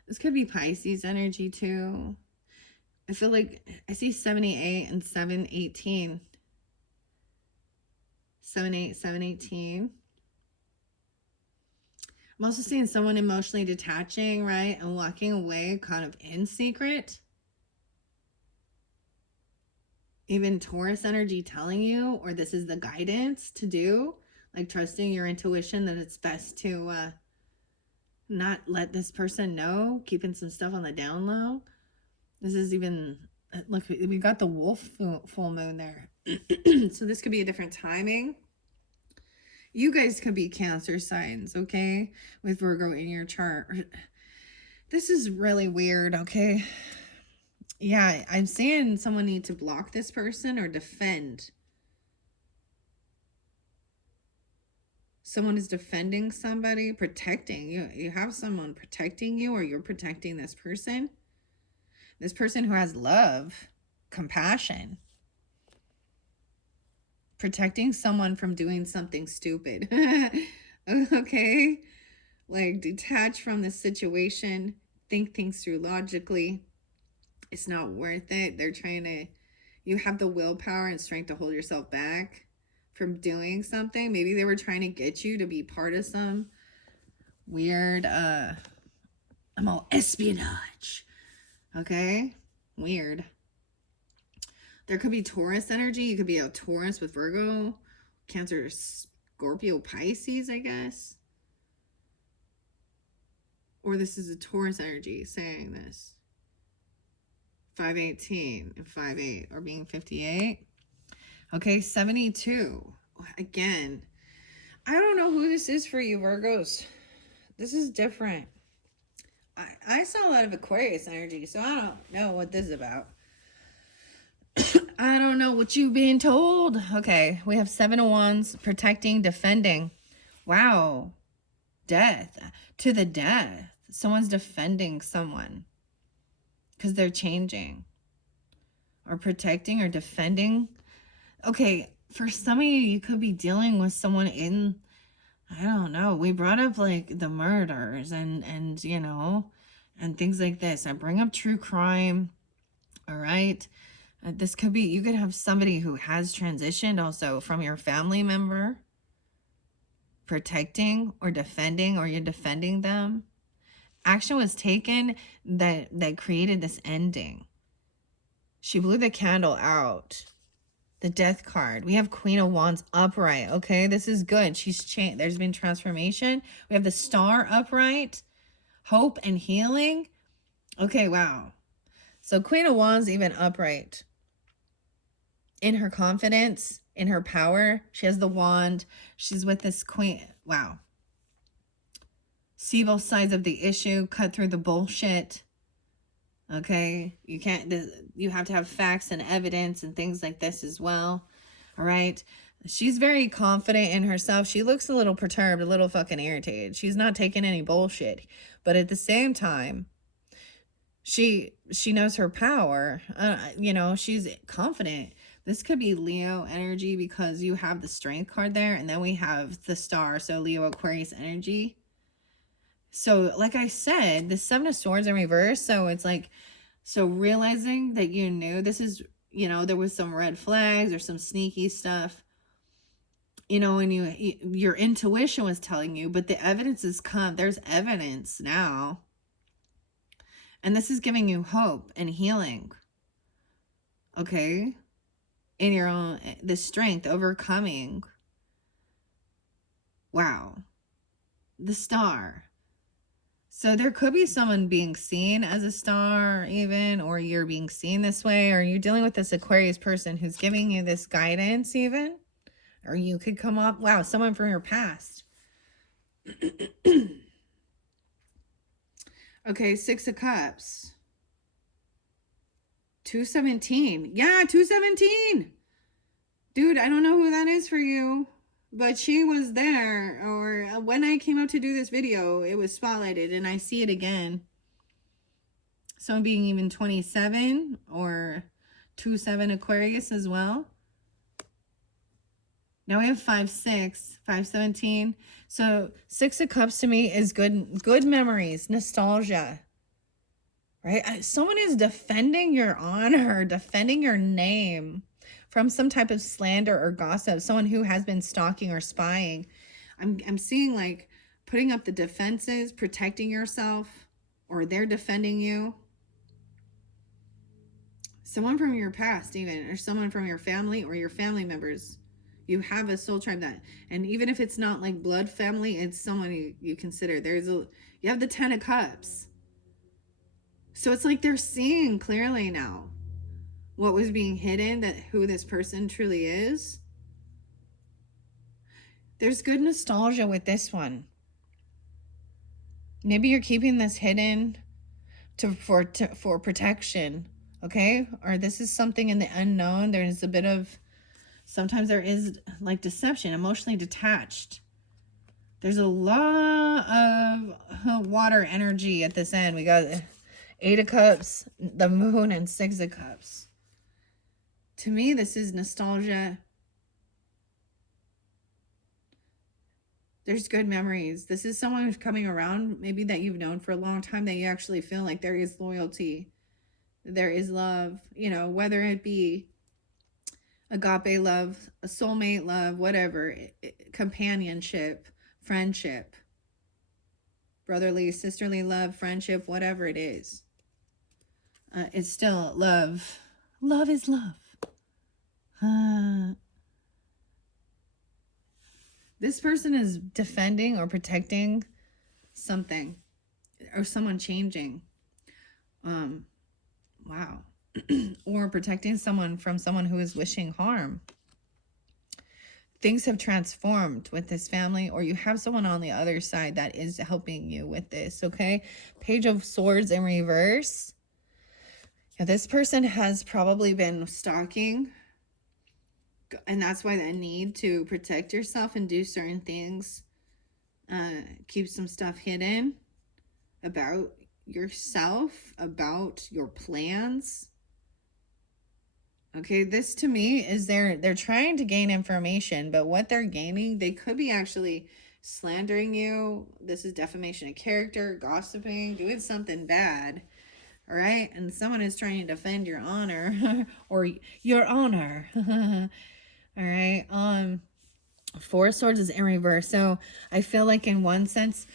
This could be Pisces energy too. I feel like I see 78 and 718. 78, 718. I'm also seeing someone emotionally detaching, right? And walking away kind of in secret. Even Taurus energy telling you, or this is the guidance to do, like trusting your intuition that it's best to not let this person know, keeping some stuff on the down low. This is even, look, we got the wolf full moon there. So this could be a different timing. You guys could be Cancer signs, okay? With Virgo in your chart. This is really weird, okay? Yeah, I'm seeing someone need to block this person or defend. Someone is defending somebody, protecting you. You have someone protecting you, or you're protecting this person. This person who has love, compassion. Protecting someone from doing something stupid. Okay? Like, detach from the situation, think things through logically. It's not worth it. They're trying to, you have the willpower and strength to hold yourself back from doing something. Maybe they were trying to get you to be part of some weird, I'm all espionage. Okay? Weird. There could be Taurus energy. You could be a Taurus with Virgo, Cancer, Scorpio, Pisces, I guess. Or this is a Taurus energy saying this. 518 and 58 or being 58. Okay, 72. Again, I don't know who this is for you, Virgos. This is different. I saw a lot of Aquarius energy, so I don't know what this is about. I don't know what you've been told. Okay, we have 7 of Wands, protecting, defending. Wow. Death. To the death. Someone's defending someone because they're changing or protecting or defending. Okay, for some of you, you could be dealing with someone in, I don't know. We brought up like the murders and you know, and things like this. I bring up true crime. All right. This could be, you could have somebody who has transitioned also from your family member, protecting or defending, or you're defending them. Action was taken that created this ending. She blew the candle out. The death card. We have Queen of Wands upright. Okay, this is good. She's changed. There's been transformation. We have the Star upright. Hope and healing. Okay, wow. So Queen of Wands even upright. In her confidence, in her power. She has the wand. She's with this queen. Wow. See both sides of the issue. Cut through the bullshit. Okay, you can't, you have to have facts and evidence and things like this as well. All right, she's very confident in herself. She looks a little perturbed, a little fucking irritated. She's not taking any bullshit, but at the same time, she knows her power. You know, she's confident. This could be Leo energy because you have the Strength card there, and then we have the Star, so Leo Aquarius energy. So like I said, the 7 of Swords in reverse. So it's like, so realizing that you knew this is, you know, there was some red flags or some sneaky stuff, you know, and your intuition was telling you, but the evidence has come. There's evidence now. And this is giving you hope and healing. Okay. In your own, the strength, overcoming. Wow. The Star. So there could be someone being seen as a star even, or you're being seen this way, or you're dealing with this Aquarius person who's giving you this guidance even, or you could come up, wow, someone from your past. Okay, 6 of Cups. 217. Yeah, 217. Dude, I don't know who that is for you. But she was there, or when I came out to do this video, it was spotlighted, and I see it again. Someone being even 27 or 27 Aquarius as well. Now we have 5-6, 5-17. So 6 of Cups to me is good memories, nostalgia. Right? Someone is defending your honor, defending your name from some type of slander or gossip, someone who has been stalking or spying. I'm seeing like putting up the defenses, protecting yourself, or they're defending you. Someone from your past even, or someone from your family or your family members. You have a soul tribe that, and even if it's not like blood family, it's someone you consider. You have the 10 of Cups. So it's like they're seeing clearly now what was being hidden, that who this person truly is. There's good nostalgia with this one. Maybe you're keeping this hidden for protection, okay? Or this is something in the unknown. There's a bit of, sometimes there is like deception, emotionally detached. There's a lot of water energy at this end. We got 8 of Cups, the Moon, and 6 of Cups. To me, this is nostalgia. There's good memories. This is someone who's coming around, maybe that you've known for a long time, that you actually feel like there is loyalty, there is love, you know, whether it be agape love, a soulmate love, whatever, companionship, friendship, brotherly, sisterly love, friendship, whatever it is. It's still love. Love is love. This person is defending or protecting something or someone changing. Wow. Or protecting someone from someone who is wishing harm. Things have transformed with this family, or you have someone on the other side that is helping you with this, okay? Page of Swords in reverse. Yeah, this person has probably been stalking, and that's why the need to protect yourself and do certain things, keep some stuff hidden about yourself, about your plans. Okay, this to me is they're trying to gain information, but what they're gaining, they could be actually slandering you. This is defamation of character, gossiping, doing something bad. All right, and someone is trying to defend your honor or your honor. All right. Four of Swords is in reverse. So I feel like in one sense,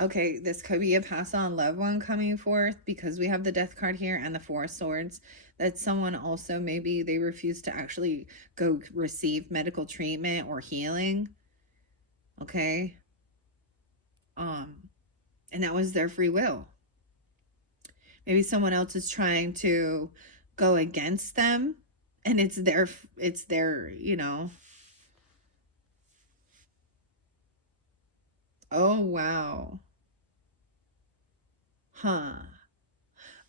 okay, this could be a pass on loved one coming forth because we have the Death card here and the Four of Swords. That someone also, maybe they refuse to actually go receive medical treatment or healing. Okay. And that was their free will. Maybe someone else is trying to go against them, and it's their, you know. Oh, wow. Huh.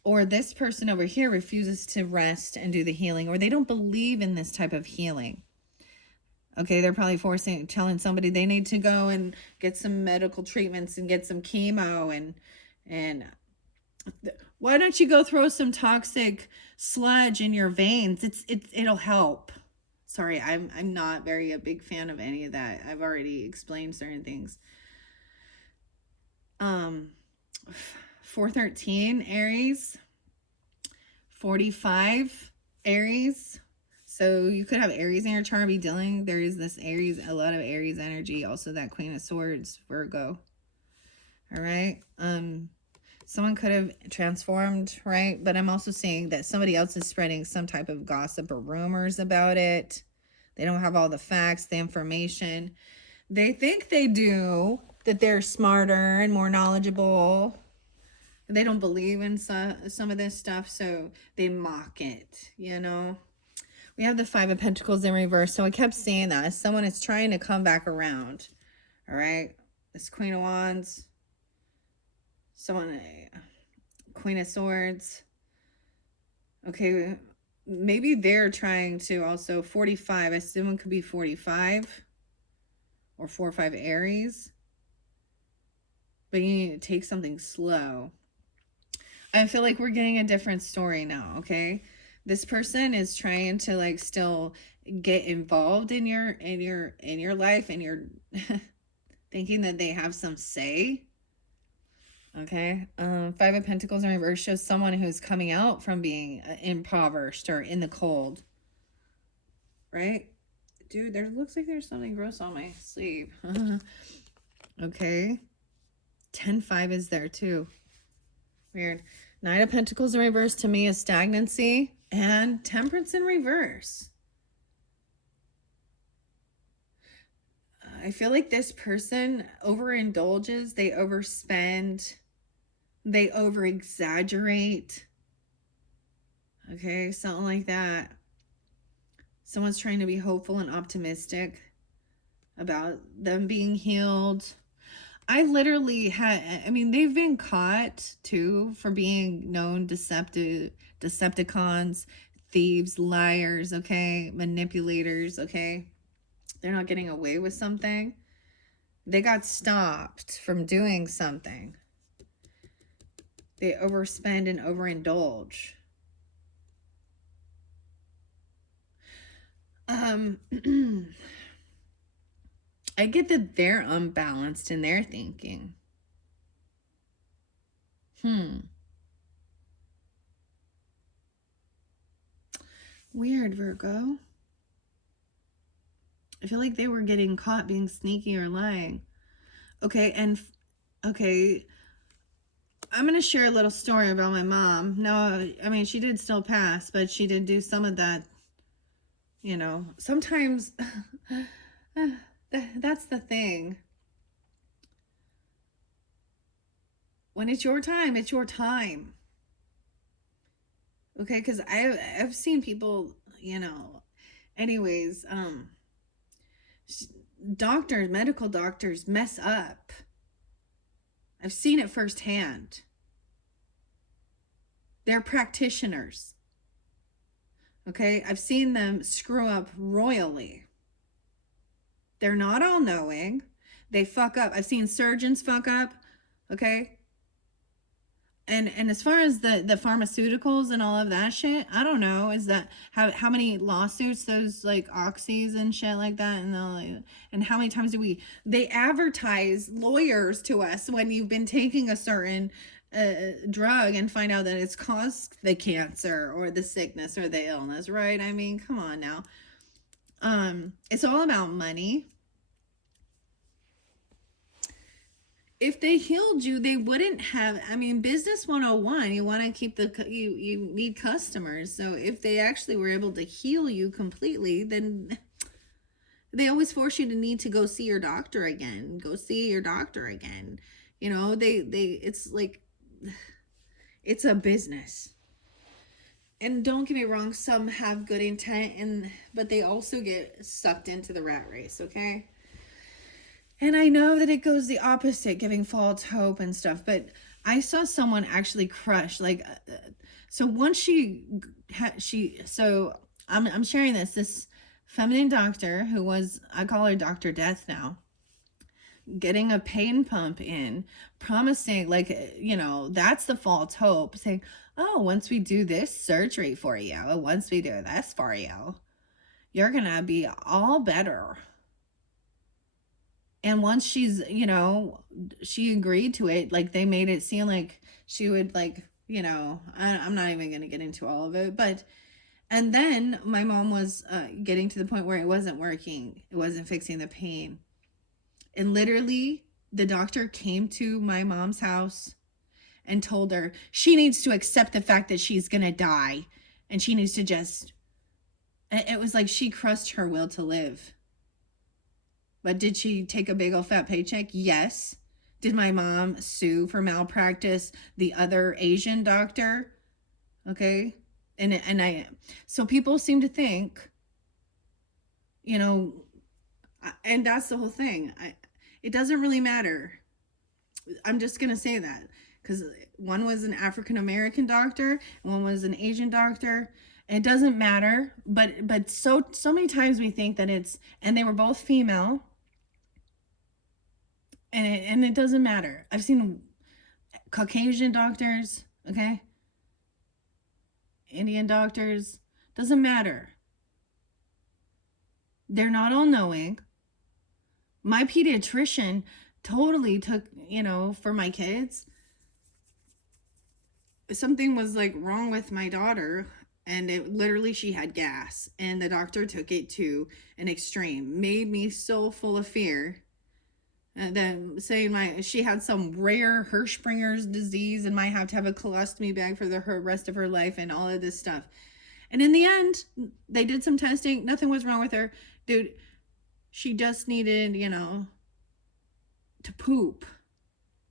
Or this person over here refuses to rest and do the healing, or they don't believe in this type of healing. Okay, they're probably telling somebody they need to go and get some medical treatments and get some chemo and why don't you go throw some toxic sludge in your veins? It'll help. Sorry, I'm not very a big fan of any of that. I've already explained certain things. 413 Aries, 45 Aries. So you could have Aries in your chart be dealing. There is this Aries, a lot of Aries energy. Also that Queen of Swords, Virgo. All right. Someone could have transformed, right? But I'm also seeing that somebody else is spreading some type of gossip or rumors about it. They don't have all the facts, the information. They think they do, that they're smarter and more knowledgeable. They don't believe in some of this stuff, so they mock it, you know? We have the Five of Pentacles in reverse, so I kept seeing that. Someone is trying to come back around, all right? This Queen of Wands. Someone, Queen of Swords. Okay, maybe they're trying to also, 45, I assume it could be 45 or 4-5 Aries. But you need to take something slow. I feel like we're getting a different story now, okay? This person is trying to like still get involved in your life, and you're thinking that they have some say. Okay. Five of Pentacles in reverse shows someone who's coming out from being impoverished or in the cold. Right? Dude, there looks like there's something gross on my sleeve. Okay. 10-5 is there too. Weird. Nine of Pentacles in reverse to me is stagnancy, and Temperance in reverse. I feel like this person overindulges, they overspend, they over-exaggerate. Okay, something like that. Someone's trying to be hopeful and optimistic about them being healed. I literally they've been caught too for being known Decepticons, thieves, liars, okay, manipulators, okay. They're not getting away with something. They got stopped from doing something. They overspend and overindulge. I get that they're unbalanced in their thinking. Weird, Virgo. I feel like they were getting caught being sneaky or lying. Okay, and okay, I'm going to share a little story about my mom. No, I mean, she did still pass, but she did do some of that, you know. Sometimes that's the thing. When it's your time, it's your time. Okay, because I've seen people, you know. Anyways, doctors, medical doctors mess up. I've seen it firsthand. They're practitioners. Okay, I've seen them screw up royally. They're not all knowing. They fuck up. I've seen surgeons fuck up. Okay. And as far as the pharmaceuticals and all of that shit, I don't know. Is that how many lawsuits those like oxys and shit like that, and how many times they advertise lawyers to us when you've been taking a certain drug and find out that it's caused the cancer or the sickness or the illness, right? I mean, come on now. It's all about money. If they healed you, they wouldn't have. I mean, business 101, you want to keep you need customers. So if they actually were able to heal you completely, then they always force you to need to go see your doctor again. You know, it's like, it's a business. And don't get me wrong, some have good intent, but they also get sucked into the rat race, okay? And I know that it goes the opposite, giving false hope and stuff, but I saw someone actually crush, like, so once so I'm sharing this feminine doctor who was, I call her Dr. Death now, getting a pain pump in, promising, like, you know, that's the false hope, saying, oh, once we do this surgery for you, once we do this for you, you're gonna be all better. And once she's, you know, she agreed to it, like they made it seem like she would, like, you know, I'm not even going to get into all of it. But, and then my mom was getting to the point where it wasn't working. It wasn't fixing the pain. And literally the doctor came to my mom's house and told her she needs to accept the fact that she's going to die. And she needs to just, it was like she crushed her will to live. But did she take a big old fat paycheck? Yes. Did my mom sue for malpractice the other Asian doctor? Okay. So people seem to think, you know, and that's the whole thing. It doesn't really matter. I'm just going to say that because one was an African-American doctor, one was an Asian doctor. It doesn't matter, but so many times we think that and they were both female. And it doesn't matter. I've seen Caucasian doctors, okay? Indian doctors, doesn't matter. They're not all knowing. My pediatrician totally took, you know, for my kids, something was like wrong with my daughter, and it literally, she had gas, and the doctor took it to an extreme, made me so full of fear. And then saying she had some rare Hirschspringer's disease and might have to have a colostomy bag for her rest of her life and all of this stuff. And in the end, they did some testing. Nothing was wrong with her. Dude, she just needed, you know, to poop.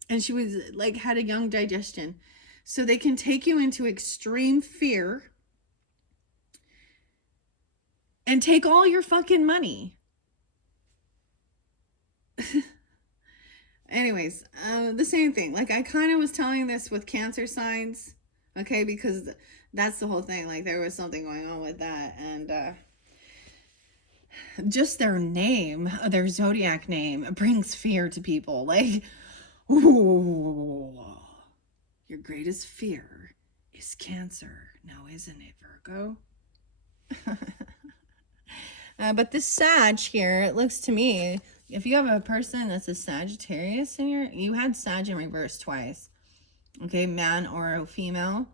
And she was like, had a young digestion. So they can take you into extreme fear and take all your fucking money. Anyways, the same thing. Like, I kind of was telling this with Cancer signs, okay, because that's the whole thing. Like, there was something going on with that, and just their name, their zodiac name, brings fear to people. Like, ooh, your greatest fear is Cancer, now isn't it, Virgo? But this Sag here, it looks to me if you have a person that's a Sagittarius in you had Sag in reverse twice. Okay, man or female.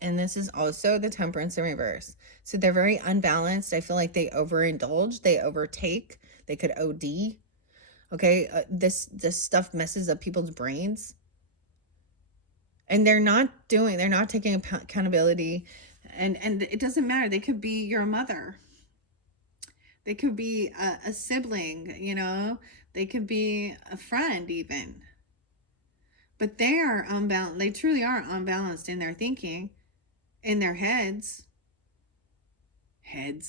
And this is also the Temperance in reverse. So they're very unbalanced. I feel like they overindulge, they overtake, they could OD. Okay, this stuff messes up people's brains. And they're not taking accountability. And it doesn't matter. They could be your mother. They could be a sibling, you know. They could be a friend even. But they are unbalanced. They truly are unbalanced in their thinking, in their heads. And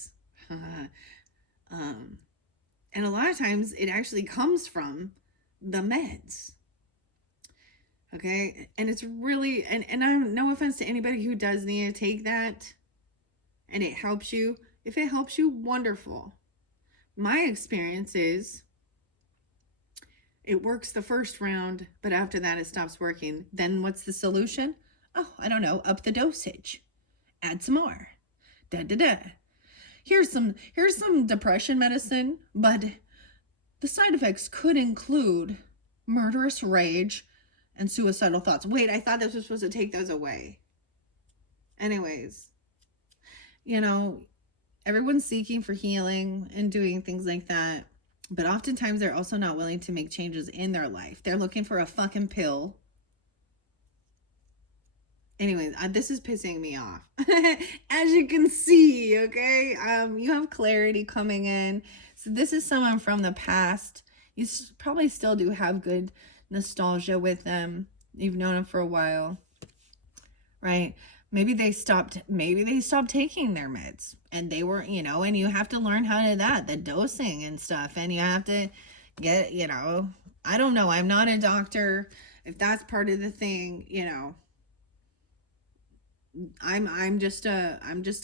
a lot of times it actually comes from the meds. Okay, and it's really, and I'm no offense to anybody who does need to take that and it helps you. If it helps you, wonderful. My experience is it works the first round, but after that it stops working. Then what's the solution? Oh, I don't know, up the dosage. Add some more. Here's some depression medicine, but the side effects could include murderous rage and suicidal thoughts. Wait, I thought this was supposed to take those away. Anyways, you know, everyone's seeking for healing and doing things like that, but oftentimes they're also not willing to make changes in their life. They're looking for a fucking pill. Anyways, this is pissing me off. As you can see, okay? You have clarity coming in. So this is someone from the past. You probably still do have good nostalgia with them. You've known them for a while, right? Maybe they stopped taking their meds, and they were, you know, and you have to learn how to the dosing and stuff, and you have to get, you know, I don't know. I'm not a doctor. If that's part of the thing, you know, I'm just a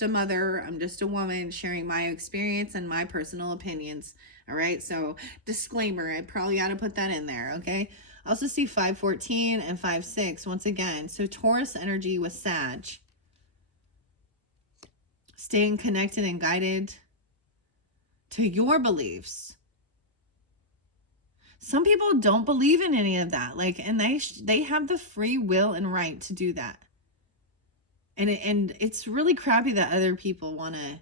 mother. I'm just a woman sharing my experience and my personal opinions. All right. So disclaimer, I probably got to put that in there. Okay. I also see 514 and 56 once again. So Taurus energy with Sag. Staying connected and guided to your beliefs. Some people don't believe in any of that. Like, and they have the free will and right to do that. And it's really crappy that other people want to,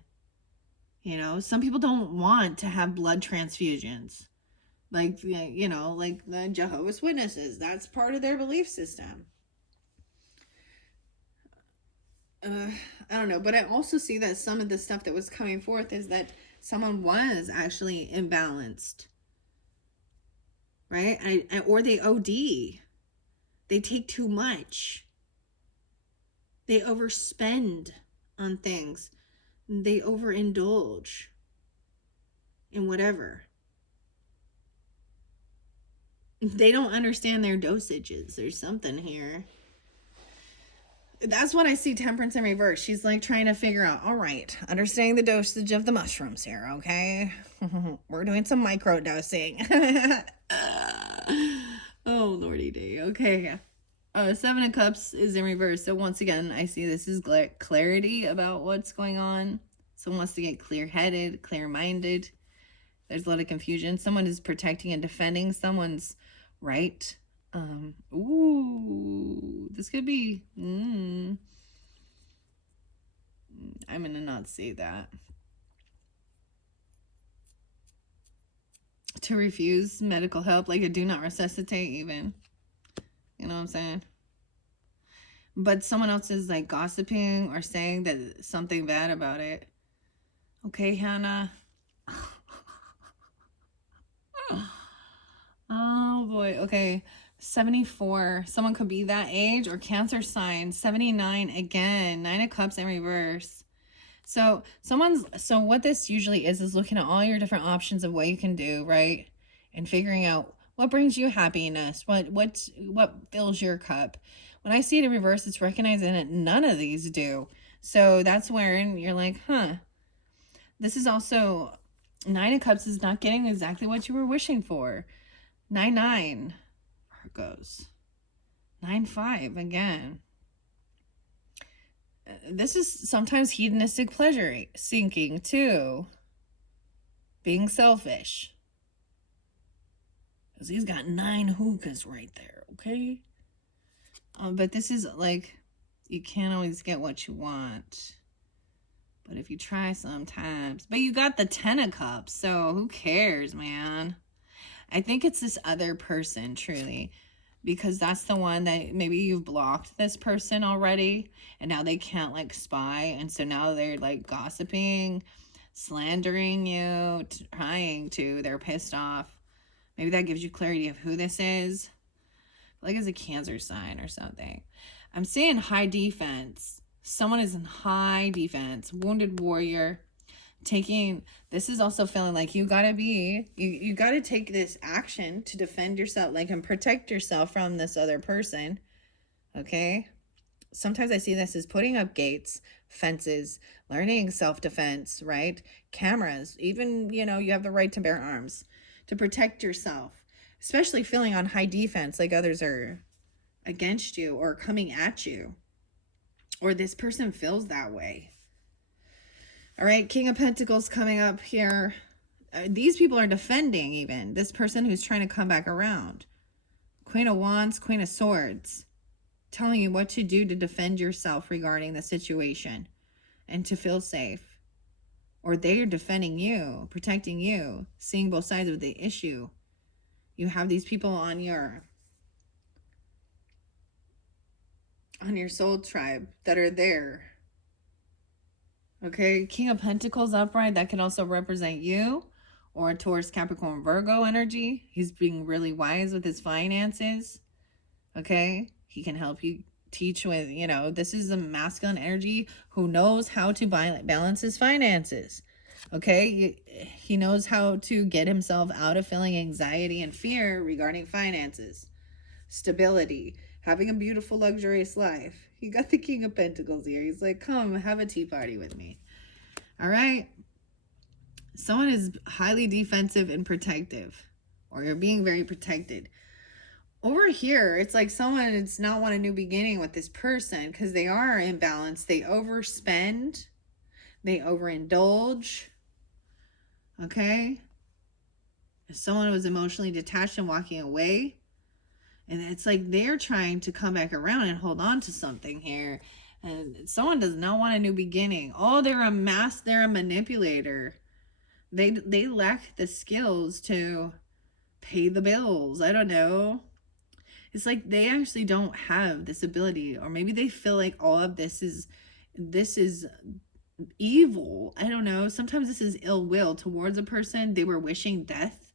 you know, some people don't want to have blood transfusions. Like, you know, like the Jehovah's Witnesses. That's part of their belief system. I don't know. But I also see that some of the stuff that was coming forth is that someone was actually imbalanced. Right? Or they OD. They take too much. They overspend on things. They overindulge in whatever. They don't understand their dosages. There's something here. That's what I see Temperance in reverse. She's like trying to figure out, all right, understanding the dosage of the mushrooms here, okay? We're doing some micro dosing. Oh, Lordy day. Okay. 7 of Cups is in reverse. So once again, I see this is clarity about what's going on. Someone wants to get clear-headed, clear-minded. There's a lot of confusion. Someone is protecting and defending someone's right. This could be, I'm going to not say that. To refuse medical help, like a do not resuscitate even. You know what I'm saying? But someone else is like gossiping or saying that something bad about it. Okay, Hannah. Oh boy. Okay. 74. Someone could be that age or Cancer sign. 79 again. 9 of Cups in reverse. So what this usually is looking at all your different options of what you can do, right? And figuring out what brings you happiness, what fills your cup. When I see it in reverse, it's recognizing that none of these do. So that's where you're like, this is also 9 of Cups is not getting exactly what you were wishing for. 9-9 goes. 9-5 again. This is sometimes hedonistic pleasure seeking too. Being selfish. Because he's got 9 hookahs right there, okay? But this is like, you can't always get what you want. But if you try sometimes. But you got the 10 of cups, so who cares, man? I think it's this other person, truly. Because that's the one that maybe you've blocked this person already. And now they can't, like, spy. And so now they're, like, gossiping, slandering you, trying to. They're pissed off. Maybe that gives you clarity of who this is. Like it's a Cancer sign or something. I'm seeing high defense. Someone is in high defense. Wounded warrior. This is also feeling like you gotta take this action to defend yourself, like, and protect yourself from this other person. Okay? Sometimes I see this as putting up gates, fences, learning self-defense, right? Cameras, even, you have the right to bear arms to protect yourself, especially feeling on high defense, like others are against you or coming at you, or this person feels that way. All right, King of Pentacles coming up here. These people are defending even this person who's trying to come back around. Queen of Wands, Queen of Swords, telling you what to do to defend yourself regarding the situation and to feel safe. Or they are defending you, protecting you, seeing both sides of the issue. You have these people on your soul tribe that are there. Okay, King of Pentacles upright, that can also represent you, or Taurus, Capricorn, Virgo energy. He's being really wise with his finances. Okay, he can help you teach with, this is a masculine energy who knows how to balance his finances. Okay, he knows how to get himself out of feeling anxiety and fear regarding finances, stability, having a beautiful, luxurious life. You got the King of Pentacles here. He's like, come have a tea party with me. All right. Someone is highly defensive and protective, or you're being very protected. Over here, it's like someone does not want a new beginning with this person because they are imbalanced. They overspend. They overindulge. Okay? If someone was emotionally detached and walking away, and it's like they're trying to come back around and hold on to something here. And someone does not want a new beginning. Oh, they're a manipulator. They lack the skills to pay the bills. I don't know. It's like they actually don't have this ability, or maybe they feel like all of this is evil. I don't know. Sometimes this is ill will towards a person. They were wishing death.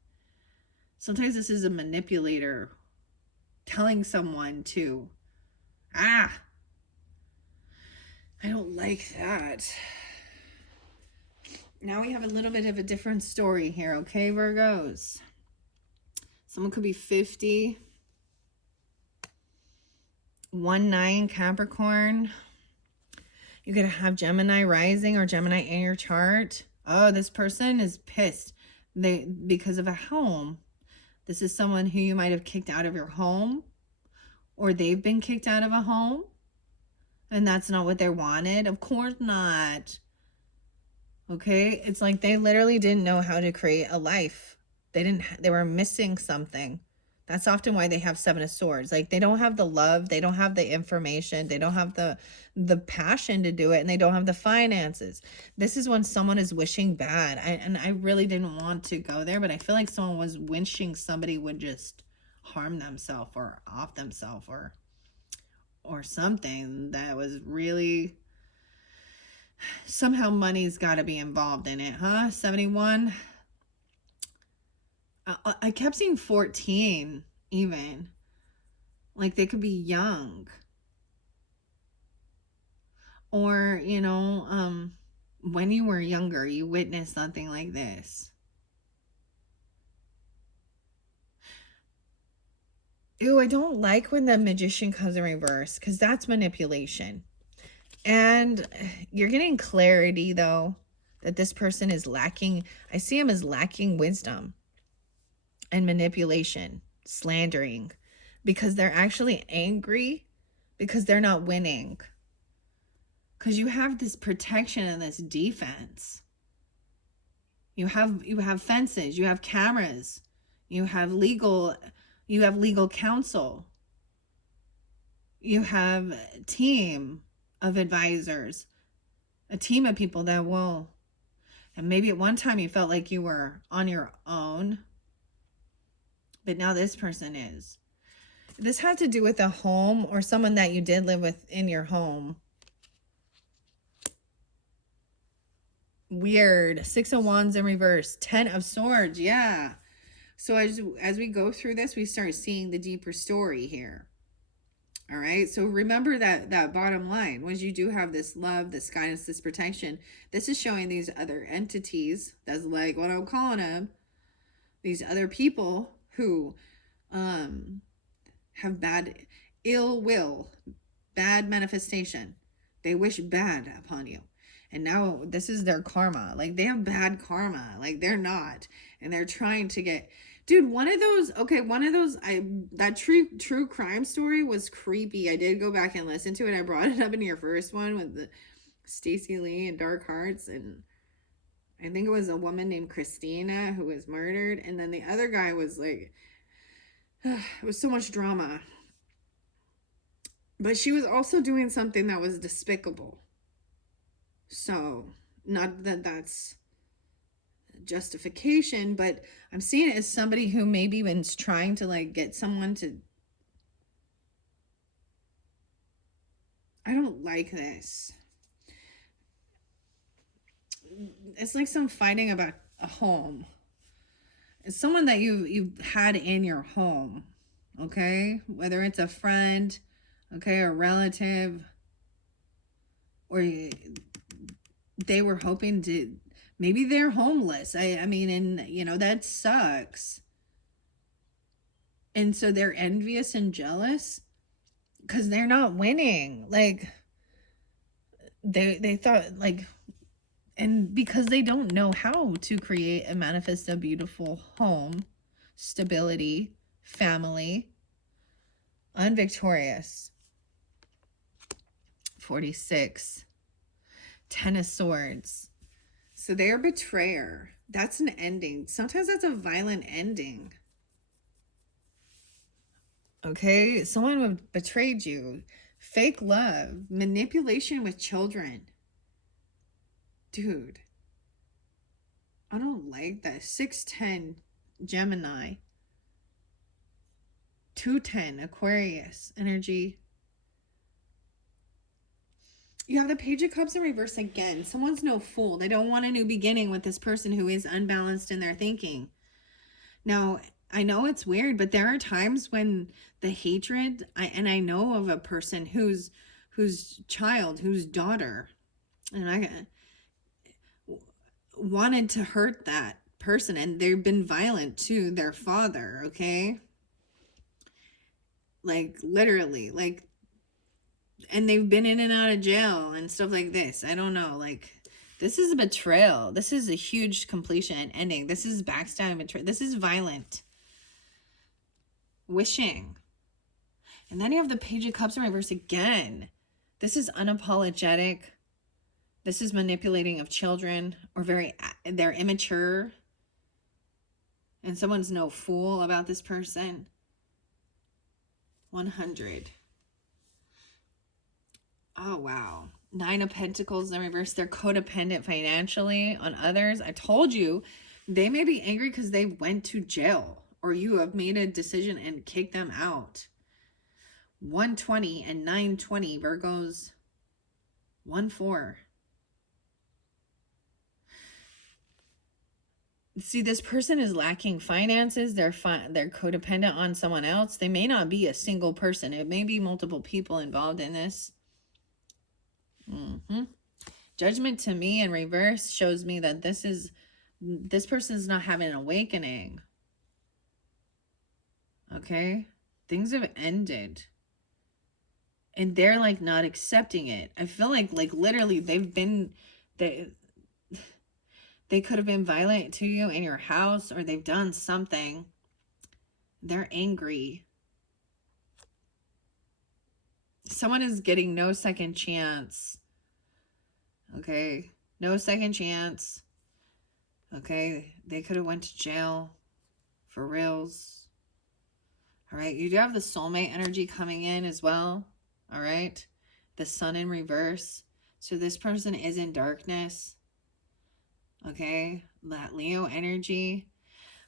Sometimes this is a manipulator telling someone to, I don't like that. Now we have a little bit of a different story here, okay, Virgos? Someone could be 50. 1-9 Capricorn. You could have Gemini rising or Gemini in your chart. Oh, this person is pissed because of a home. This is someone who you might have kicked out of your home, or they've been kicked out of a home, and that's not what they wanted. Of course not. Okay, it's like they literally didn't know how to create a life. They were missing something. That's often why they have 7 of Swords. Like, they don't have the love, they don't have the information, they don't have the passion to do it, and they don't have the finances. This is when someone is wishing bad. And I really didn't want to go there, but I feel like someone was wishing somebody would just harm themselves or off themselves or something that was really, somehow money's got to be involved in it, huh? 71. I kept seeing 14 even. Like, they could be young. Or, when you were younger, you witnessed something like this. Ew, I don't like when the Magician comes in reverse, because that's manipulation. And you're getting clarity, though, that this person is lacking. I see him as lacking wisdom and manipulation, slandering, because they're actually angry because they're not winning. Because you have this protection and this defense. You have fences, you have cameras, You have legal counsel. You have a team of advisors, a team of people that will, and maybe at one time you felt like you were on your own, but now this person is. This had to do with a home or someone that you did live with in your home. Weird. 6 of Wands in reverse. 10 of Swords. Yeah. So as we go through this, we start seeing the deeper story here. All right. So remember that bottom line was you do have this love, this guidance, this protection. This is showing these other entities. That's like what I'm calling them. These other people who have bad ill will, bad manifestation. They wish bad upon you. And now this is their karma. Like they have bad karma. Like they're not. And they're trying to get, dude, one of those, that true crime story was creepy. I did go back and listen to it. I brought it up in your first one with the Stacey Lee and Dark Hearts. And I think it was a woman named Christina who was murdered. And then the other guy was like, it was so much drama. But she was also doing something that was despicable. So, not that that's justification, but I'm seeing it as somebody who maybe was trying to like get someone to, I don't like this. It's like some fighting about a home. It's someone that you've had in your home, okay? Whether it's a friend, okay, a relative, or they were hoping to, maybe they're homeless. I mean, and you know, that sucks. And so they're envious and jealous because they're not winning. Like they thought like, and because they don't know how to create and manifest a beautiful home, stability, family, unvictorious. 46. 10 of Swords. So they're betrayer. That's an ending. Sometimes that's a violent ending. Okay, someone betrayed you. Fake love, manipulation with children. Dude, I don't like that. 610 Gemini. 210 Aquarius energy. You have the Page of Cups in reverse again. Someone's no fool. They don't want a new beginning with this person who is unbalanced in their thinking. Now, I know it's weird, but there are times when the hatred, I know of a person whose child, whose daughter, and I wanted to hurt that person, and they've been violent to their father, okay? Like, literally, like, and they've been in and out of jail and stuff like this. I don't know, like, this is a betrayal. This is a huge completion and ending. This is backstabbing, betrayal. This is violent. Wishing. And then you have the Page of Cups in reverse again. This is unapologetic. This is manipulating of children, or they're immature. And someone's no fool about this person. 100. Oh, wow. 9 of Pentacles in reverse. They're codependent financially on others. I told you, they may be angry because they went to jail, or you have made a decision and kicked them out. 120 and 920 Virgos. 1-4. See, this person is lacking finances. They're codependent on someone else. They may not be a single person. It may be multiple people involved in this. Judgment to me in reverse shows me that this person is not having an awakening. Okay? Things have ended. And they're like not accepting it. I feel like literally they could have been violent to you in your house, or they've done something. They're angry. Someone is getting no second chance. Okay? No second chance. Okay? They could have went to jail For reals. All right. You do have the soulmate energy coming in as well. All right. The sun in reverse. So this person is in darkness. Okay. That Leo energy.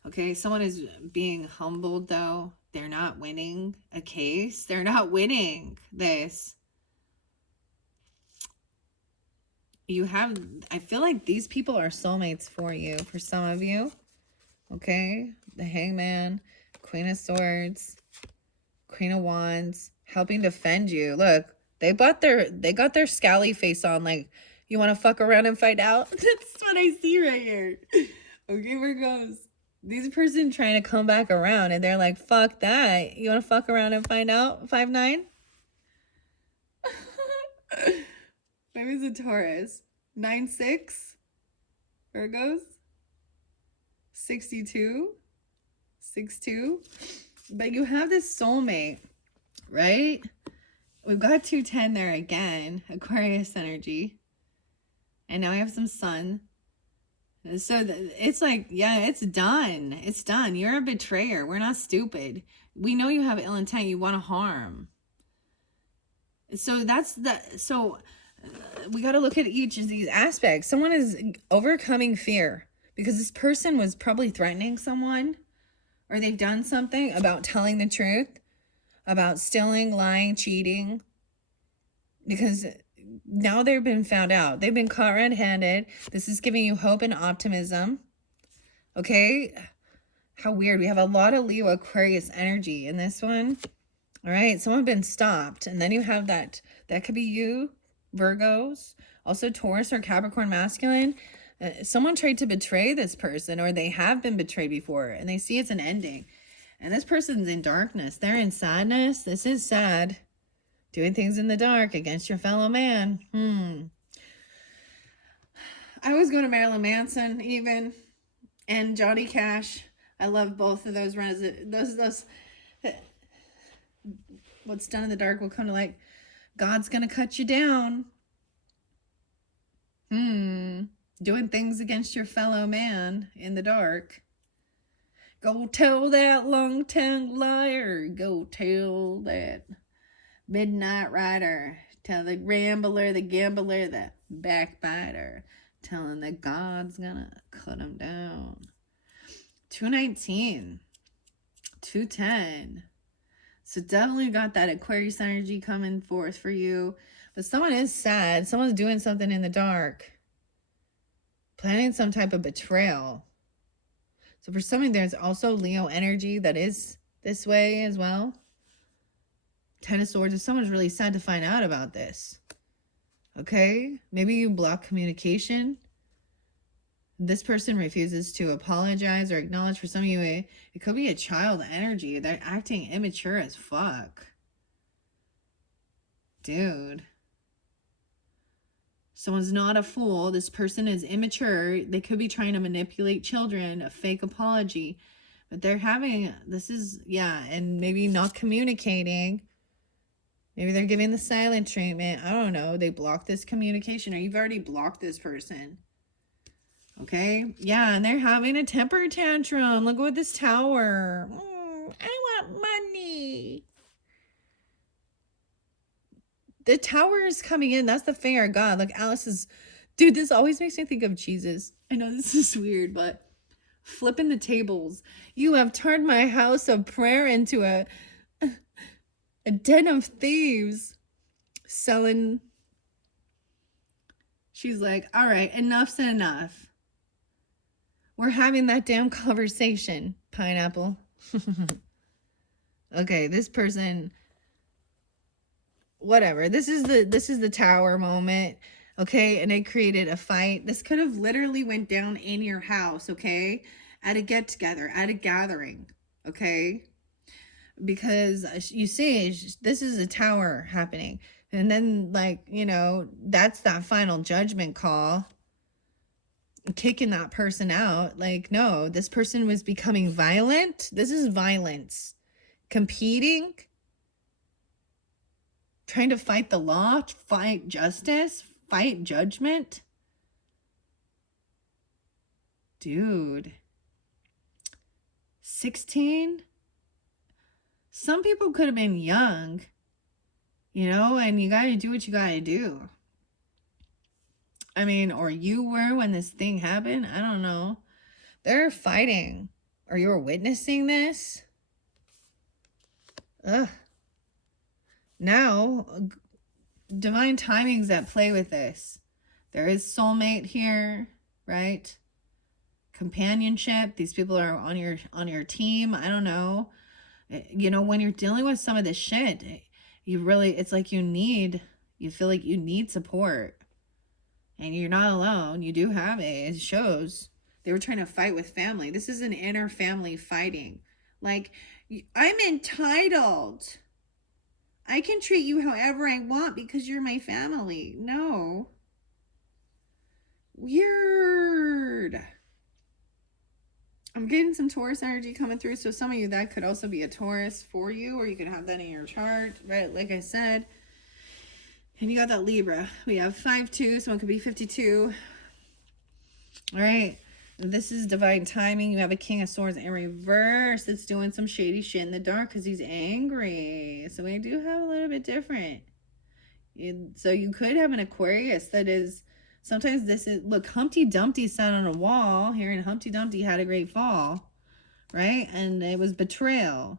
Okay. Someone is being humbled though. They're not winning a case. They're not winning this. You have, I feel like these people are soulmates for you, for some of you. Okay. The Hangman, Queen of Swords, Queen of Wands, helping defend you. Look, they got their scally face on, like, you want to fuck around and find out? That's what I see right here. Okay, Virgos. These person trying to come back around and they're like, fuck that. You want to fuck around and find out? 5'9"? Maybe it's a Taurus. 9'6". Virgos. 62. 6'2". But you have this soulmate, right? We've got 210 there again. Aquarius energy. And now we have some sun. So it's like, yeah, it's done. It's done. You're a betrayer. We're not stupid. We know you have ill intent. You want to harm. So we got to look at each of these aspects. Someone is overcoming fear because this person was probably threatening someone, or they've done something about telling the truth, about stealing, lying, cheating, because now they've been found out. They've been caught red-handed. This is giving you hope and optimism. Okay? How weird. We have a lot of Leo Aquarius energy in this one. All right, someone been stopped. And then you have that could be you, Virgos, also Taurus or Capricorn masculine. Someone tried to betray this person, or they have been betrayed before, and they see it's an ending. And this person's in darkness. They're in sadness. This is sad. Doing things in the dark against your fellow man. I was going to Marilyn Manson even, and Johnny Cash. I love both of those runs. Those what's done in the dark will come to light. God's gonna cut you down. Doing things against your fellow man in the dark. Go tell that long-tongued liar. Go tell that midnight rider. Tell the rambler, the gambler, the backbiter. Tell him that God's gonna cut him down. 219. 210. So definitely got that Aquarius energy coming forth for you. But someone is sad. Someone's doing something in the dark. Planning some type of betrayal. So for something, there's also Leo energy that is this way as well. 10 of Swords. If someone's really sad to find out about this. Okay? Maybe you block communication. This person refuses to apologize or acknowledge. For some of you, it could be a child energy. They're acting immature as fuck. Dude. Someone's not a fool. This person is immature. They could be trying to manipulate children, a fake apology. But they're having, and maybe not communicating. Maybe they're giving the silent treatment. I don't know. They block this communication, or you've already blocked this person. Okay? Yeah, and they're having a temper tantrum. Look at this tower. I want money. The tower is coming in. That's the finger of God. Like Alice is... Dude, this always makes me think of Jesus. I know this is weird, but... Flipping the tables. You have turned my house of prayer into a den of thieves. Selling... She's like, all right, enough's enough. We're having that damn conversation, pineapple. Okay, this person, whatever. This is the tower moment, okay? And it created a fight. This could have literally went down in your house, okay? At a get-together, at a gathering, okay? Because you see, this is a tower happening. And then, like, you know, that's that final judgment call. Kicking that person out. Like, no, this person was becoming violent. This is violence. Competing. Trying to fight the law, fight justice, fight judgment. Dude. 16. Some people could have been young, you know, and you got to do what you got to do. I mean, or you were when this thing happened. I don't know. They're fighting, or you were witnessing this. Ugh. Now, divine timing's at play with this. There is soulmate here, right? Companionship. These people are on your team. I don't know. You know, when you're dealing with some of this shit, it's like you feel like you need support. And you're not alone. You do have it. It shows. They were trying to fight with family. This is an inner family fighting. Like, I'm entitled. I can treat you however I want because you're my family. No. Weird. I'm getting some Taurus energy coming through. So some of you, that could also be a Taurus for you, or you could have that in your chart, right? Like I said. And you got that Libra. We have 5-2. Someone could be 52. All right. This is divine timing. You have a King of Swords in reverse that's doing some shady shit in the dark because he's angry. So we do have a little bit different. So you could have an Aquarius that is, sometimes this is, look, Humpty Dumpty sat on a wall here, and Humpty Dumpty had a great fall, right? And it was betrayal.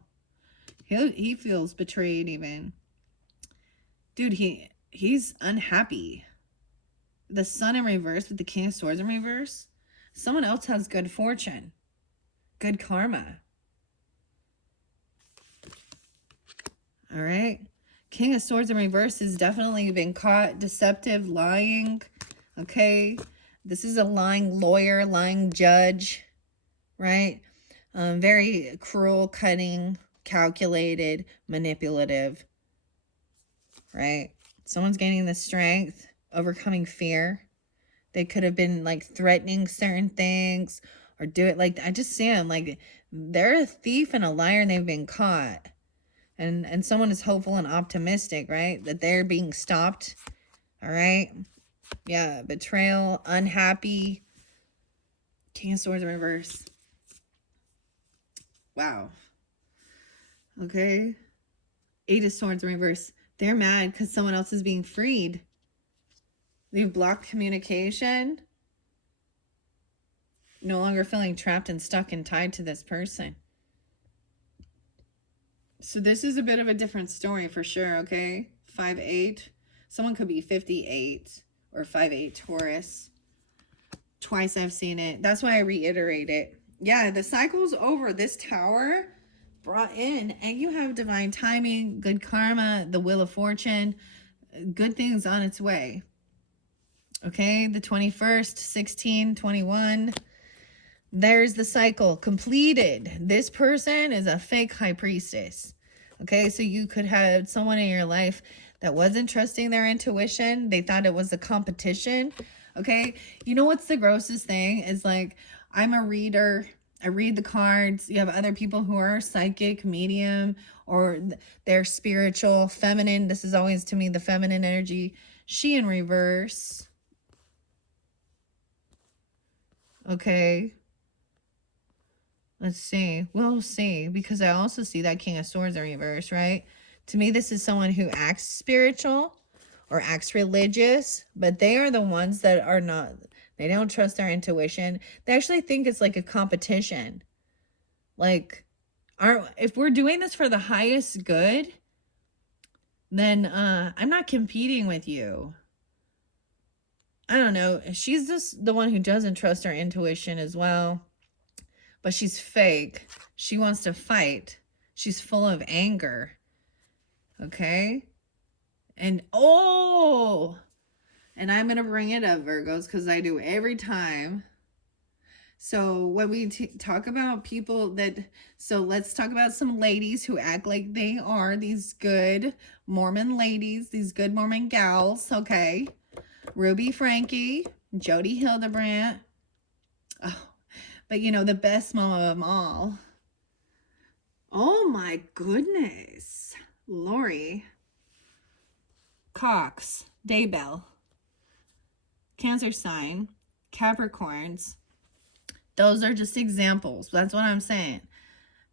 He feels betrayed even. Dude, he's unhappy. The Sun in reverse with the King of Swords in reverse. Someone else has good fortune, good karma. All right. King of Swords in reverse has definitely been caught deceptive, lying. Okay. This is a lying lawyer, lying judge, right? Very cruel, cunning, calculated, manipulative, right? Someone's gaining the strength, overcoming fear. They could have been like threatening certain things or do it like, I just see them like they're a thief and a liar and they've been caught. And someone is hopeful and optimistic, right? That they're being stopped. All right. Yeah. Betrayal, unhappy. King of Swords in reverse. Wow. Okay. 8 of Swords in reverse. They're mad because someone else is being freed. They've blocked communication. No longer feeling trapped and stuck and tied to this person. So this is a bit of a different story for sure, okay? 5-8. Someone could be 58 or 5-8 Taurus. Twice I've seen it. That's why I reiterate it. Yeah, the cycle's over. This Tower brought in, and you have divine timing, good karma, the Wheel of Fortune, good things on its way. Okay, the 21st, 16, 21. There's the cycle completed. This person is a fake high priestess. Okay, so you could have someone in your life that wasn't trusting their intuition. They thought it was a competition. Okay, you know what's the grossest thing is like, I'm a reader. I read the cards. You have other people who are psychic, medium, or they're spiritual, feminine. This is always to me the feminine energy. She in reverse. Okay. Let's see. We'll see. Because I also see that King of Swords in reverse, right? To me, this is someone who acts spiritual or acts religious, but they are the ones that are not. They don't trust their intuition. They actually think it's like a competition. Like, if we're doing this for the highest good, then I'm not competing with you. I don't know. She's just the one who doesn't trust her intuition as well. But she's fake. She wants to fight. She's full of anger. Okay? And, and I'm going to bring it up, Virgos, because I do every time. So when we talk about people so let's talk about some ladies who act like they are these good Mormon ladies, these good Mormon gals, okay? Ruby Frankie, Jody Hildebrandt. Oh, but you know, the best mom of them all. Oh my goodness. Lori Cox, Daybell, Cancer sign, Capricorns. Those are just examples. That's what I'm saying.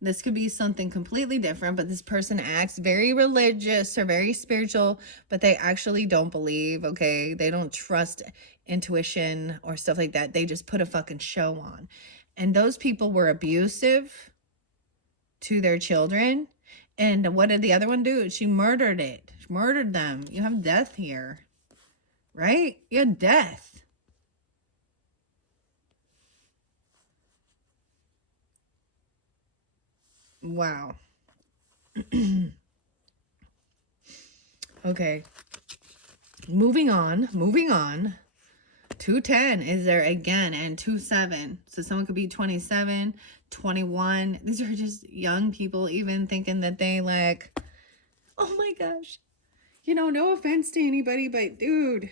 This could be something completely different, but this person acts very religious or very spiritual, but they actually don't believe, okay? They don't trust intuition or stuff like that. They just put a fucking show on. And those people were abusive to their children. And what did the other one do? She murdered it. She murdered them. You have death here, right? You have death. Wow. Okay. Moving on. 210 is there again, and 27. So someone could be 27, 21. These are just young people even thinking that they like, oh my gosh. You know, no offense to anybody, but dude,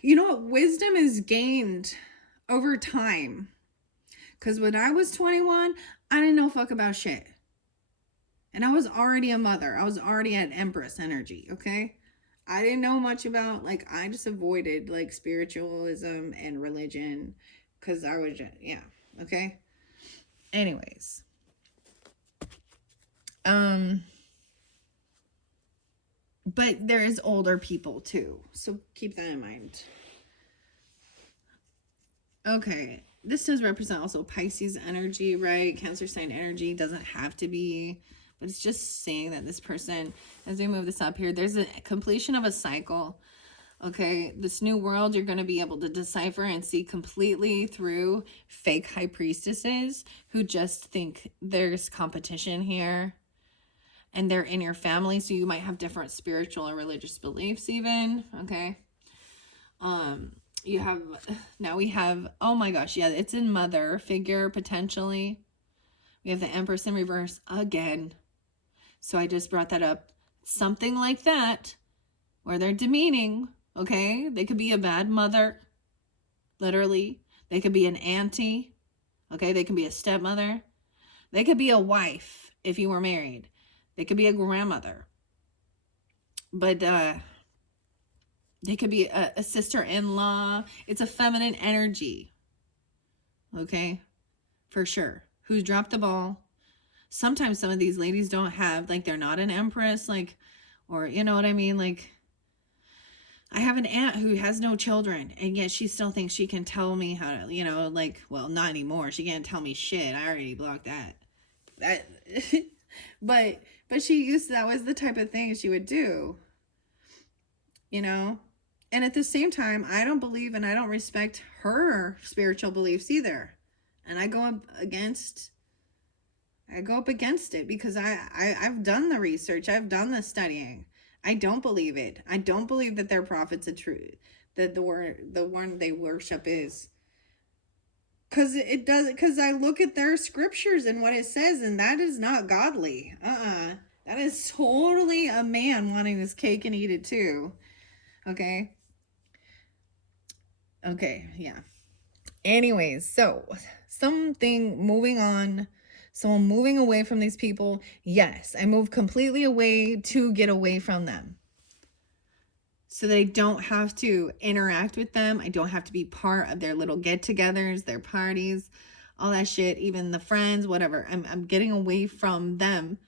you know what? Wisdom is gained over time. Because when I was 21, I didn't know fuck about shit. And I was already a mother. I was already at Empress energy, okay? I didn't know much about, like, I just avoided, like, spiritualism and religion. Because I was, yeah, okay? Anyways. But there is older people, too. So keep that in mind. Okay. This does represent also Pisces energy, right? Cancer sign energy doesn't have to be, but it's just saying that this person, as we move this up here, there's a completion of a cycle. Okay, this new world, you're going to be able to decipher and see completely through fake high priestesses who just think there's competition here. And they're in your family, so you might have different spiritual or religious beliefs even, okay? We have, oh my gosh, yeah, it's in mother figure, potentially. We have the Empress in reverse again. So I just brought that up. Something like that, where they're demeaning, okay? They could be a bad mother, literally. They could be an auntie, okay? They could be a stepmother. They could be a wife if you were married. They could be a grandmother. But, they could be a sister-in-law. It's a feminine energy. Okay? For sure. Who's dropped the ball. Sometimes some of these ladies don't have, like, they're not an empress, like, or, you know what I mean? Like, I have an aunt who has no children, and yet she still thinks she can tell me how to, you know, like, well, not anymore. She can't tell me shit. I already blocked that. But she used to, that was the type of thing she would do. You know? And at the same time, I don't believe and I don't respect her spiritual beliefs either. And I go up against it because I've done the research. I've done the studying. I don't believe it. I don't believe that their prophet's a truth. That the one they worship is. Because I look at their scriptures and what it says, and that is not godly. That is totally a man wanting this cake and eat it too. Okay? Okay, yeah. Anyways, so something moving on. So I'm moving away from these people. Yes, I move completely away to get away from them. So that I don't have to interact with them. I don't have to be part of their little get-togethers, their parties, all that shit, even the friends, whatever. I'm getting away from them,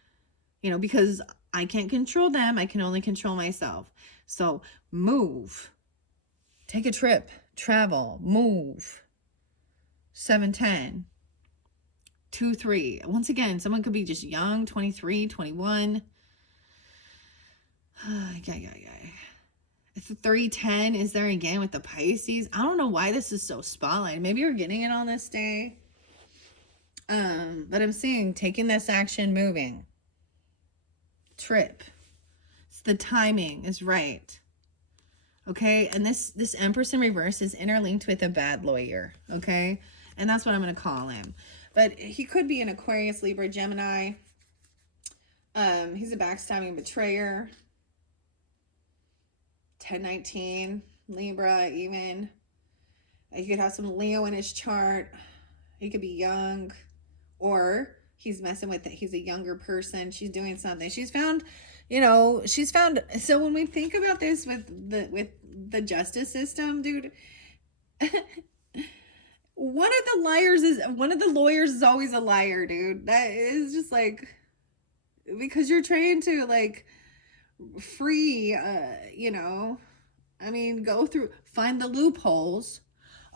you know, because I can't control them. I can only control myself. So move. Take a trip. Travel. Move. 710. 2-3. Once again, someone could be just young, 23, 21. Yeah. 310 is there again with the Pisces. I don't know why this is so spotlight. Maybe you're getting it on this day. But I'm seeing taking this action, moving. Trip. It's the timing is right. Okay, and this Empress in reverse is interlinked with a bad lawyer. Okay, and that's what I'm going to call him. But he could be an Aquarius, Libra, Gemini. He's a backstabbing betrayer. 1019, Libra, even. He could have some Leo in his chart. He could be young, or he's messing with it. He's a younger person. She's doing something. She's found. So when we think about this with the justice system, dude, One of the lawyers is always a liar, dude. That is just like, because you're trying to like free, I mean, find the loopholes.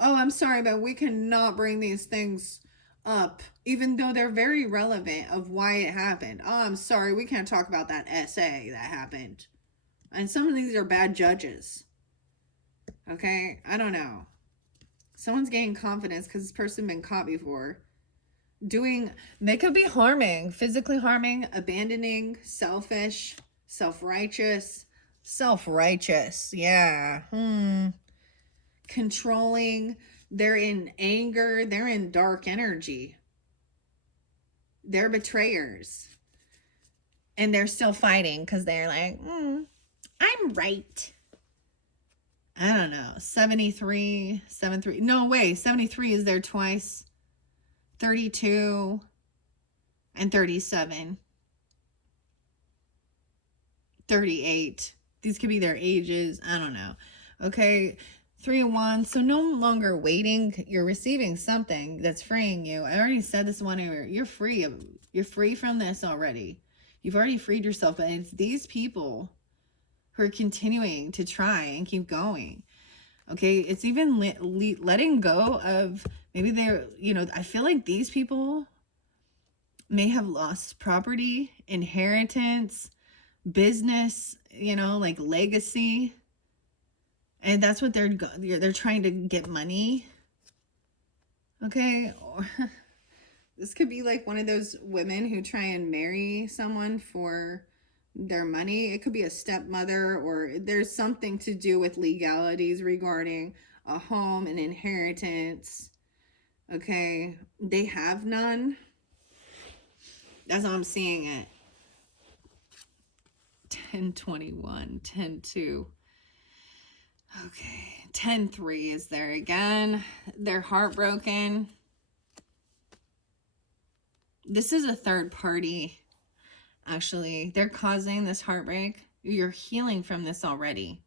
Oh, I'm sorry, but we cannot bring these things up, even though they're very relevant of why it happened. Oh, I'm sorry, we can't talk about that essay that happened. And some of these are bad judges. Okay, I don't know. Someone's gaining confidence because this person been caught before. They could be harming, physically harming, abandoning, selfish, self-righteous, yeah. Controlling. They're in anger. They're in dark energy. They're betrayers. And they're still fighting because they're like, I'm right. I don't know. 73. No, wait. 73 is there twice. 32 and 37. 38. These could be their ages. I don't know. Okay. 3-1. So no longer waiting. You're receiving something that's freeing you. I already said this one earlier. You're free. You're free from this already. You've already freed yourself. But it's these people who are continuing to try and keep going. Okay. It's even letting go of, maybe they're, I feel like these people may have lost property, inheritance, business, like legacy. And that's what they're trying to get money. Okay. This could be like one of those women who try and marry someone for their money. It could be a stepmother, or there's something to do with legalities regarding a home and inheritance. Okay. They have none. That's how I'm seeing it. 10-21, 10-2. Okay, 10-3 is there again. They're heartbroken. This is a third party, actually. They're causing this heartbreak. You're healing from this already.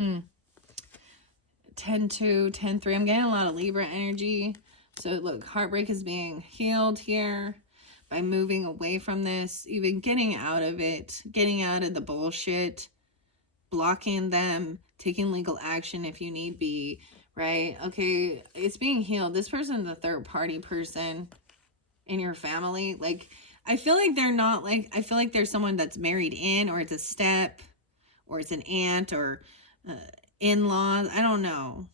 10-2, 10-3. I'm getting a lot of Libra energy. So look, heartbreak is being healed here by moving away from this, even getting out of it, getting out of the bullshit, blocking them, taking legal action if you need be, right? Okay, it's being healed. This person's a third party person in your family. Like, I feel like I feel like there's someone that's married in, or it's a step, or it's an aunt, or in-laws. I don't know.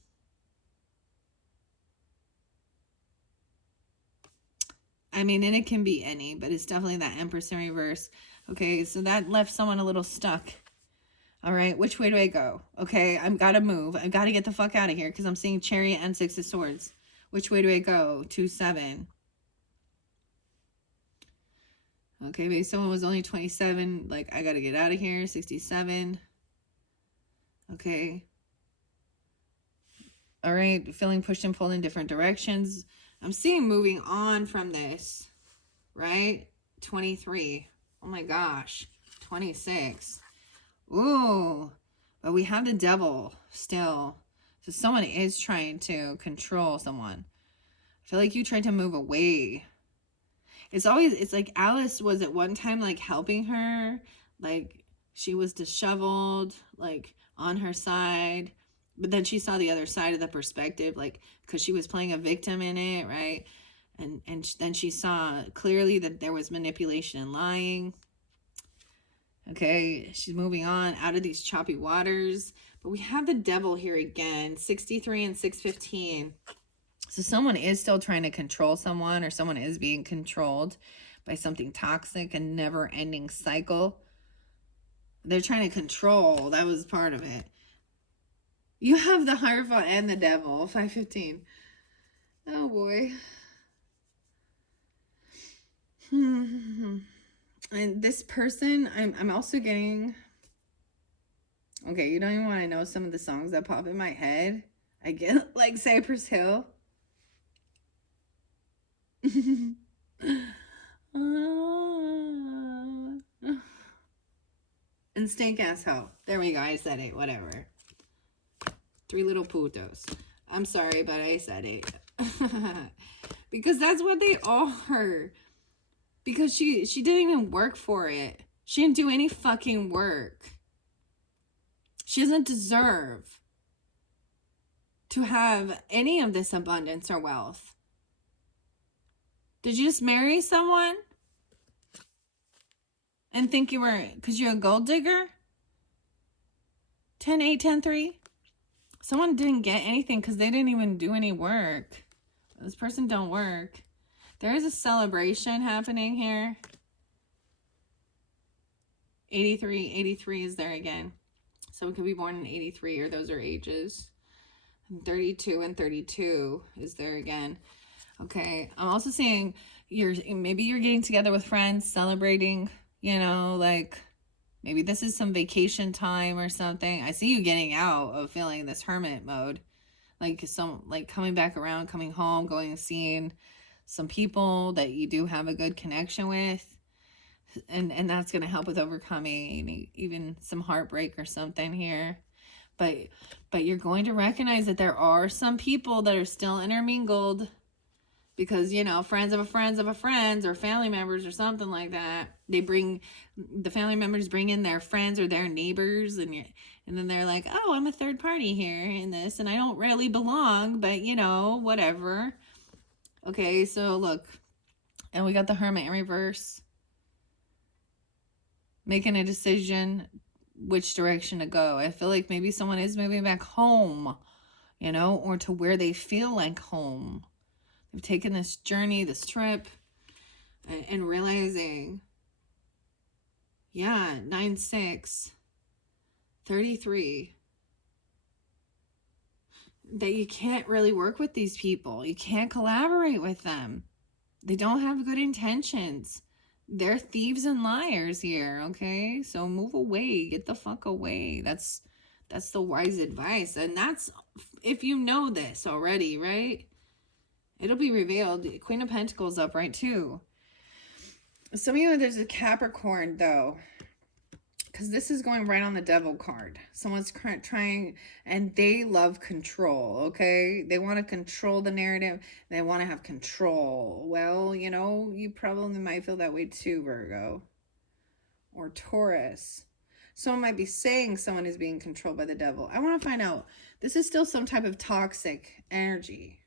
I mean, and it can be any, but it's definitely that Empress in reverse. Okay, so that left someone a little stuck. All right, which way do I go? Okay, I've got to move. I've got to get the fuck out of here because I'm seeing Chariot and 6 of Swords. Which way do I go? 2-7. Okay, maybe someone was only 27. Like, I got to get out of here. 67. Okay. All right, feeling pushed and pulled in different directions. I'm seeing moving on from this, right? 23. Oh my gosh. 26. Ooh. But we have the devil still. So someone is trying to control someone. I feel like you tried to move away. It's like Alice was at one time like helping her. Like she was disheveled, like on her side. But then she saw the other side of the perspective, like, because she was playing a victim in it, right? And then she saw clearly that there was manipulation and lying. Okay, she's moving on out of these choppy waters. But we have the devil here again, 63 and 615. So someone is still trying to control someone, or someone is being controlled by something toxic, a never-ending cycle. They're trying to control. That was part of it. You have the Hierophant and the devil, 515. Oh, boy. And this person, I'm also getting... Okay, you don't even want to know some of the songs that pop in my head. I get, like, Cypress Hill. And Stank Ass Hell. There we go, I said it, whatever. Three little putos. I'm sorry, but I said it. Because that's what they are. Because she didn't even work for it. She didn't do any fucking work. She doesn't deserve to have any of this abundance or wealth. Did you just marry someone and think you were, because you're a gold digger? 10-8, 10-3. Someone didn't get anything because they didn't even do any work. This person don't work. There is a celebration happening here. 83 is there again. So we could be born in 83, or those are ages. 32 and 32 is there again. Okay, I'm also seeing maybe you're getting together with friends, celebrating, you know, like maybe this is some vacation time or something. I see you getting out of feeling this hermit mode. Like coming back around, coming home, going and seeing some people that you do have a good connection with. And that's going to help with overcoming even some heartbreak or something here. But you're going to recognize that there are some people that are still intermingled. Because, you know, friends of a friends of a friends, or family members or something like that. The family members bring in their friends or their neighbors, and then they're like, oh, I'm a third party here in this, and I don't really belong, but, you know, whatever. Okay, so look, and we got the Hermit in reverse. Making a decision which direction to go. I feel like maybe someone is moving back home, you know, or to where they feel like home. They've taken this journey, this trip, and realizing, yeah, 9-6, 33, that you can't really work with these people. You can't collaborate with them. They don't have good intentions. They're thieves and liars here, okay? So move away. Get the fuck away. That's the wise advice. And that's if you know this already, right? It'll be revealed. Queen of Pentacles upright too. Some of you, there's a Capricorn though. Because this is going right on the Devil card. Someone's trying, and they love control, okay? They want to control the narrative. They want to have control. Well, you know, you probably might feel that way too, Virgo. Or Taurus. Someone might be saying someone is being controlled by the devil. I want to find out. This is still some type of toxic energy.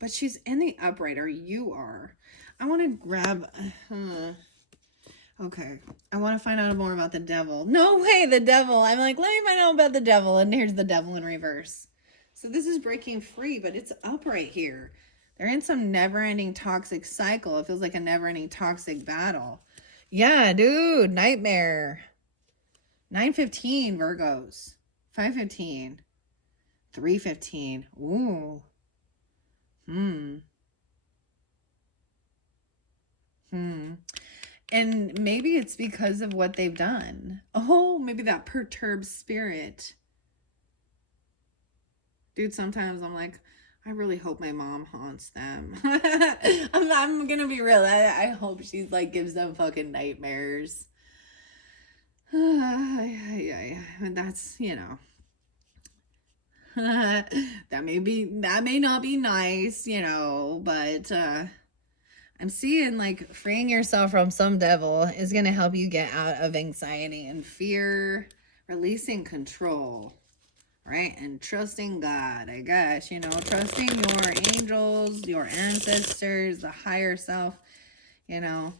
But she's in the upright, or you are. I want to grab... Okay, I want to find out more about the devil. No way, the devil. I'm like, let me find out about the devil. And here's the devil in reverse. So this is breaking free, but it's upright here. They're in some never-ending toxic cycle. It feels like a never-ending toxic battle. Yeah, dude, nightmare. 9-15, Virgos. 5-15. 3-15. Ooh. And maybe it's because of what they've done. Oh, maybe that perturbed spirit. Dude, sometimes I'm like, I really hope my mom haunts them. I'm gonna be real. I hope she like gives them fucking nightmares. And that's, you know. that may not be nice, you know, but I'm seeing like freeing yourself from some devil is going to help you get out of anxiety and fear, releasing control, right? And trusting God, I guess, you know, trusting your angels, your ancestors, the higher self, you know.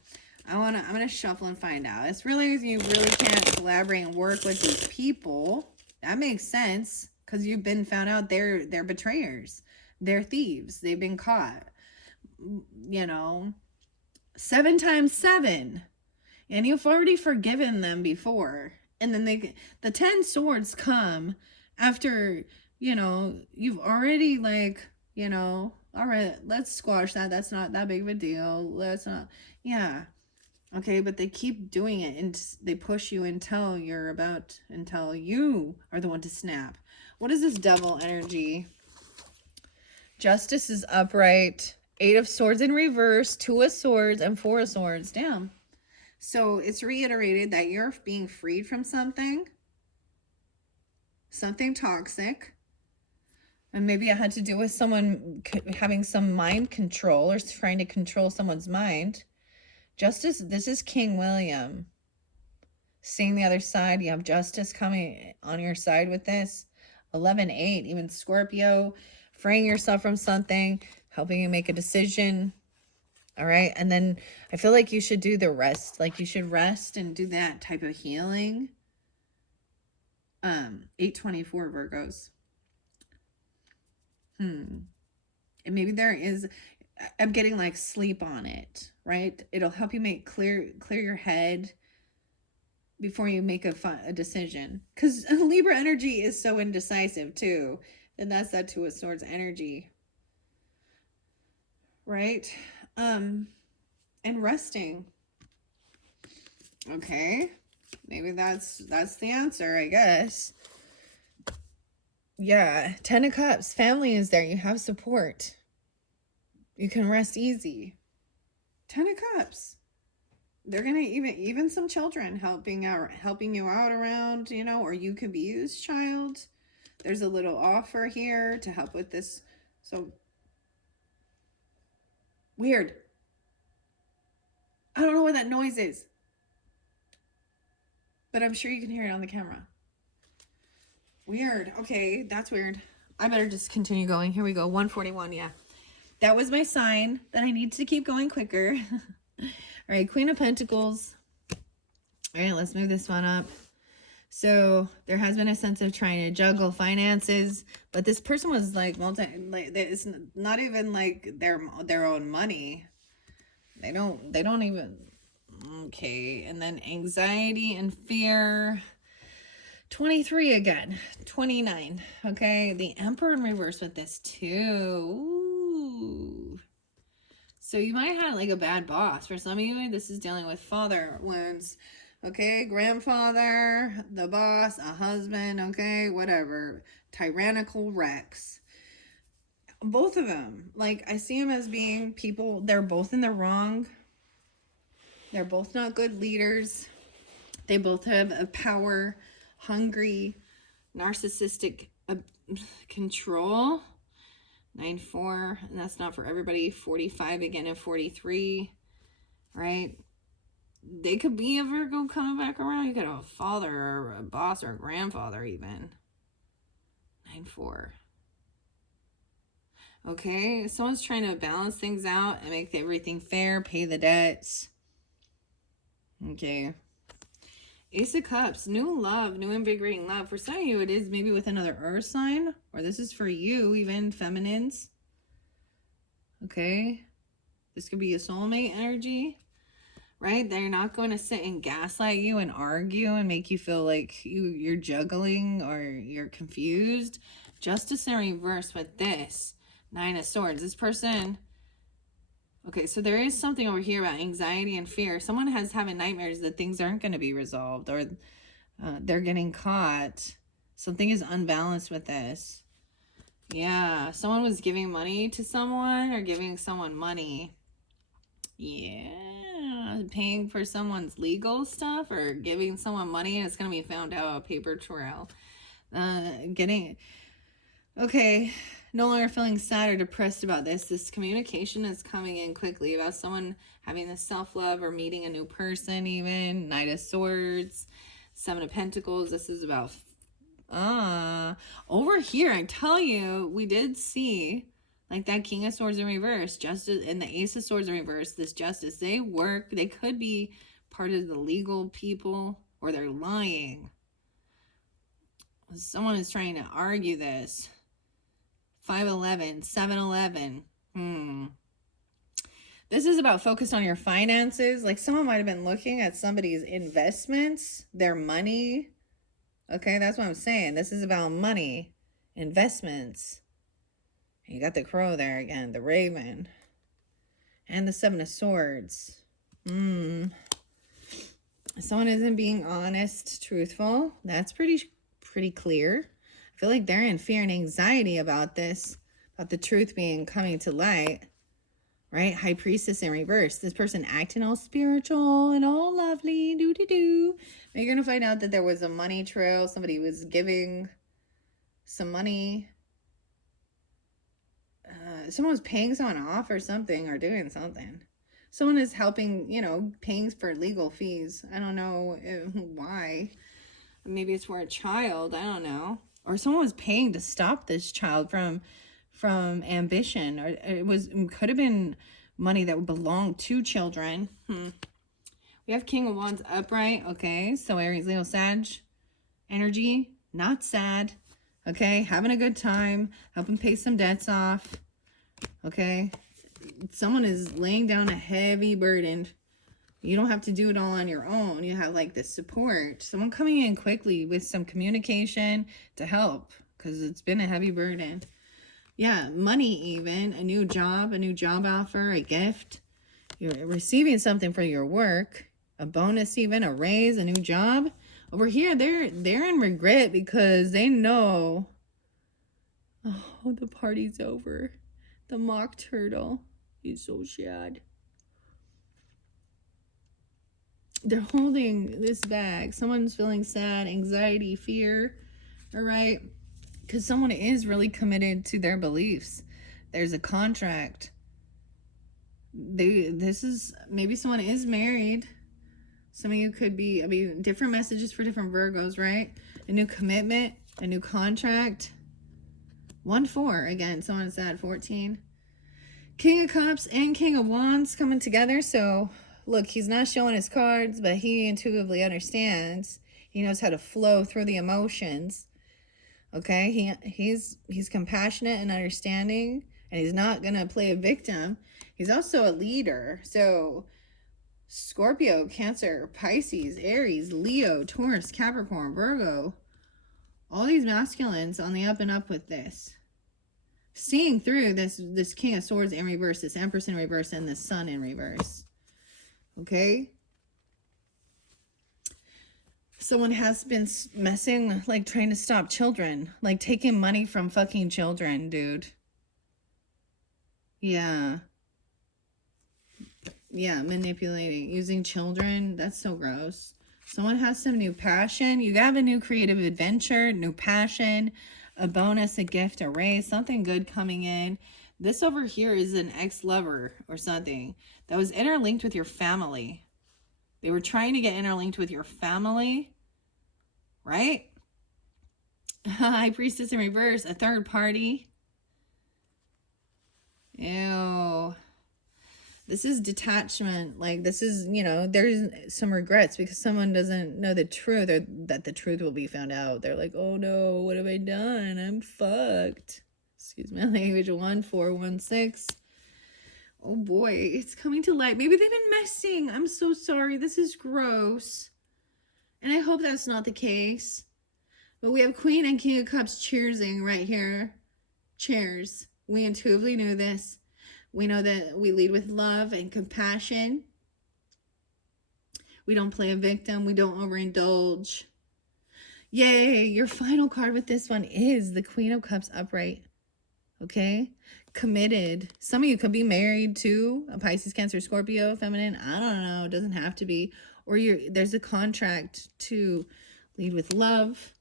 I'm going to shuffle and find out. It's really, you really can't collaborate and work with these people. That makes sense. Because you've been found out they're betrayers. They're thieves. They've been caught. You know, 7 times 7. And you've already forgiven them before. And then the 10 swords come after, you know, you've already like, you know, all right, let's squash that. That's not that big of a deal. Let's not, yeah. Okay, but they keep doing it and they push you until you are the one to snap. What is this devil energy? Justice is upright. 8 of swords in reverse. 2 of swords and 4 of swords. Damn. So it's reiterated that you're being freed from something. something toxic. And maybe it had to do with someone having some mind control or trying to control someone's mind. Justice, this is King William. Seeing the other side, you have justice coming on your side with this. 11-8, even Scorpio, freeing yourself from something, helping you make a decision. All right. And then I feel like you should do the rest. Like you should rest and do that type of healing. 824 Virgos. And maybe there is, I'm getting like sleep on it, right? It'll help you make clear your head before you make a decision. Because Libra energy is so indecisive too. And that's that Two of Swords energy. Right? And resting. Okay. Maybe that's the answer, I guess. Yeah, 10 of Cups. Family is there. You have support. You can rest easy. 10 of Cups. They're gonna even some children helping you out around, you know, or you could be used child. There's a little offer here to help with this. So weird. I don't know what that noise is, but I'm sure you can hear it on the camera. Weird. Okay, that's weird. I better just continue going. Here we go. 141. Yeah. That was my sign that I need to keep going quicker. All right. Queen of Pentacles. All right. Let's move this one up. So there has been a sense of trying to juggle finances, but this person was like it's not even like their own money. They don't even. Okay. And then anxiety and fear. 23 again. 29. Okay. The Emperor in reverse with this too. Ooh. So you might have like a bad boss. For some of you, this is dealing with father wounds. Okay. Grandfather, the boss, a husband. Okay. Whatever. Tyrannical Rex. Both of them. Like I see them as being people. They're both in the wrong. They're both not good leaders. They both have a power hungry, narcissistic control. 9-4, and that's not for everybody. 45 again and 43, right? They could be a Virgo coming back around. You could have a father or a boss or a grandfather even. 9-4. Okay, someone's trying to balance things out and make everything fair, pay the debts. Okay. Ace of Cups, new love, new invigorating love. For some of you, it is maybe with another earth sign, or this is for you, even feminines. Okay. This could be a soulmate energy, right? They're not going to sit and gaslight you and argue and make you feel like you're juggling or you're confused. Justice in reverse with this. 9 of Swords. This person... Okay, so there is something over here about anxiety and fear. Someone has having nightmares that things aren't going to be resolved, or they're getting caught. Something is unbalanced with this. Yeah, someone was giving money to someone or giving someone money. Yeah, paying for someone's legal stuff or giving someone money and it's going to be found out, a paper trail. Okay. No longer feeling sad or depressed about this. This communication is coming in quickly about someone having the self-love or meeting a new person even. Knight of Swords. 7 of Pentacles. This is about... over here, I tell you, we did see like that King of Swords in reverse. Justice and the Ace of Swords in reverse. This Justice. They work. They could be part of the legal people or they're lying. Someone is trying to argue this. 5-11, 7-11. This is about focus on your finances. Like someone might have been looking at somebody's investments, their money. Okay, that's what I'm saying. This is about money, investments. You got the crow there again, the raven. And the 7 of Swords. Someone isn't being honest, truthful. That's pretty clear. I feel like they're in fear and anxiety about this, about the truth coming to light, right? High Priestess in reverse. This person acting all spiritual and all lovely, do-do-do. But you're going to find out that there was a money trail. Somebody was giving some money. Someone's paying someone off or something, or doing something. Someone is helping, you know, paying for legal fees. I don't know why. Maybe it's for a child. I don't know. Or someone was paying to stop this child from ambition. Or it could have been money that would belong to children. We have King of Wands upright. Okay, so Aries, Leo, Sag energy, not sad. Okay, having a good time, helping pay some debts off. Okay, someone is laying down a heavy burden. You don't have to do it all on your own. You have like this support. Someone coming in quickly with some communication to help, because it's been a heavy burden. Yeah, money even, a new job offer, a gift. You're receiving something for your work, a bonus even, a raise, a new job. Over here, they're in regret because they know, oh, the party's over. The mock turtle is so sad. They're holding this bag. Someone's feeling sad, anxiety, fear. All right, because someone is really committed to their beliefs. There's a contract. Maybe someone is married. Some of you could be, different messages for different Virgos, right? A new commitment, a new contract. 1-4, again, someone's at 14. King of Cups and King of Wands coming together. So, look, he's not showing his cards, but he intuitively understands. He knows how to flow through the emotions. Okay? He's compassionate and understanding, and he's not going to play a victim. He's also a leader. So, Scorpio, Cancer, Pisces, Aries, Leo, Taurus, Capricorn, Virgo. All these masculines on the up and up with this. Seeing through this King of Swords in reverse, this Empress in reverse, and this Sun in reverse. Okay? Someone has been messing, like trying to stop children. Like taking money from fucking children, dude. Yeah. Yeah, manipulating, using children. That's so gross. Someone has some new passion. You have a new creative adventure, new passion, a bonus, a gift, a raise, something good coming in. This over here is an ex-lover or something that was interlinked with your family. They were trying to get interlinked with your family, right? High Priestess in reverse, a third party. Ew. This is detachment. Like, this is, you know, there's some regrets because someone doesn't know the truth, or that the truth will be found out. They're like, oh no, what have I done? I'm fucked. Excuse my language. 1416. Oh boy, it's coming to light. Maybe they've been messing. I'm so sorry. This is gross. And I hope that's not the case. But we have Queen and King of Cups cheersing right here. Cheers. We intuitively knew this. We know that we lead with love and compassion. We don't play a victim. We don't overindulge. Yay, your final card with this one is the Queen of Cups upright. Okay? Committed. Some of you could be married to a Pisces, Cancer, Scorpio, feminine. I don't know. It doesn't have to be. Or there's a contract to lead with love.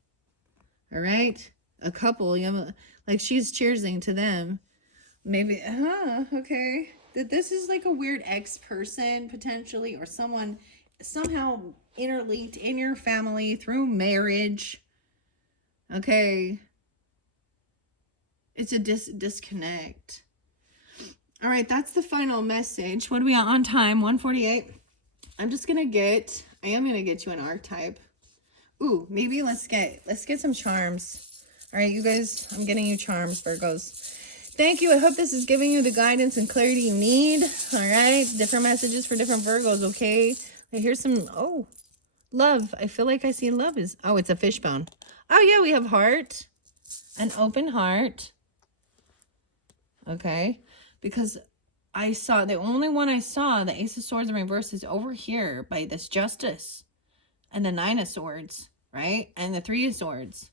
All right? A couple. You have like she's cheersing to them. Maybe, okay. That this is like a weird ex-person, potentially, or someone somehow interlinked in your family through marriage. Okay. It's a disconnect. All right, that's the final message. What are we on time? 1:48. I am gonna get you an archetype. Ooh, maybe let's get some charms. All right, you guys, I'm getting you charms, Virgos. Thank you. I hope this is giving you the guidance and clarity you need. All right. Different messages for different Virgos, okay? Here's some, love. I feel like I see love is, it's a fishbone. Oh, yeah, we have heart. An open heart. Okay. Because the only one I saw, the Ace of Swords in reverse, is over here by this Justice. And the Nine of Swords, right? And the Three of Swords.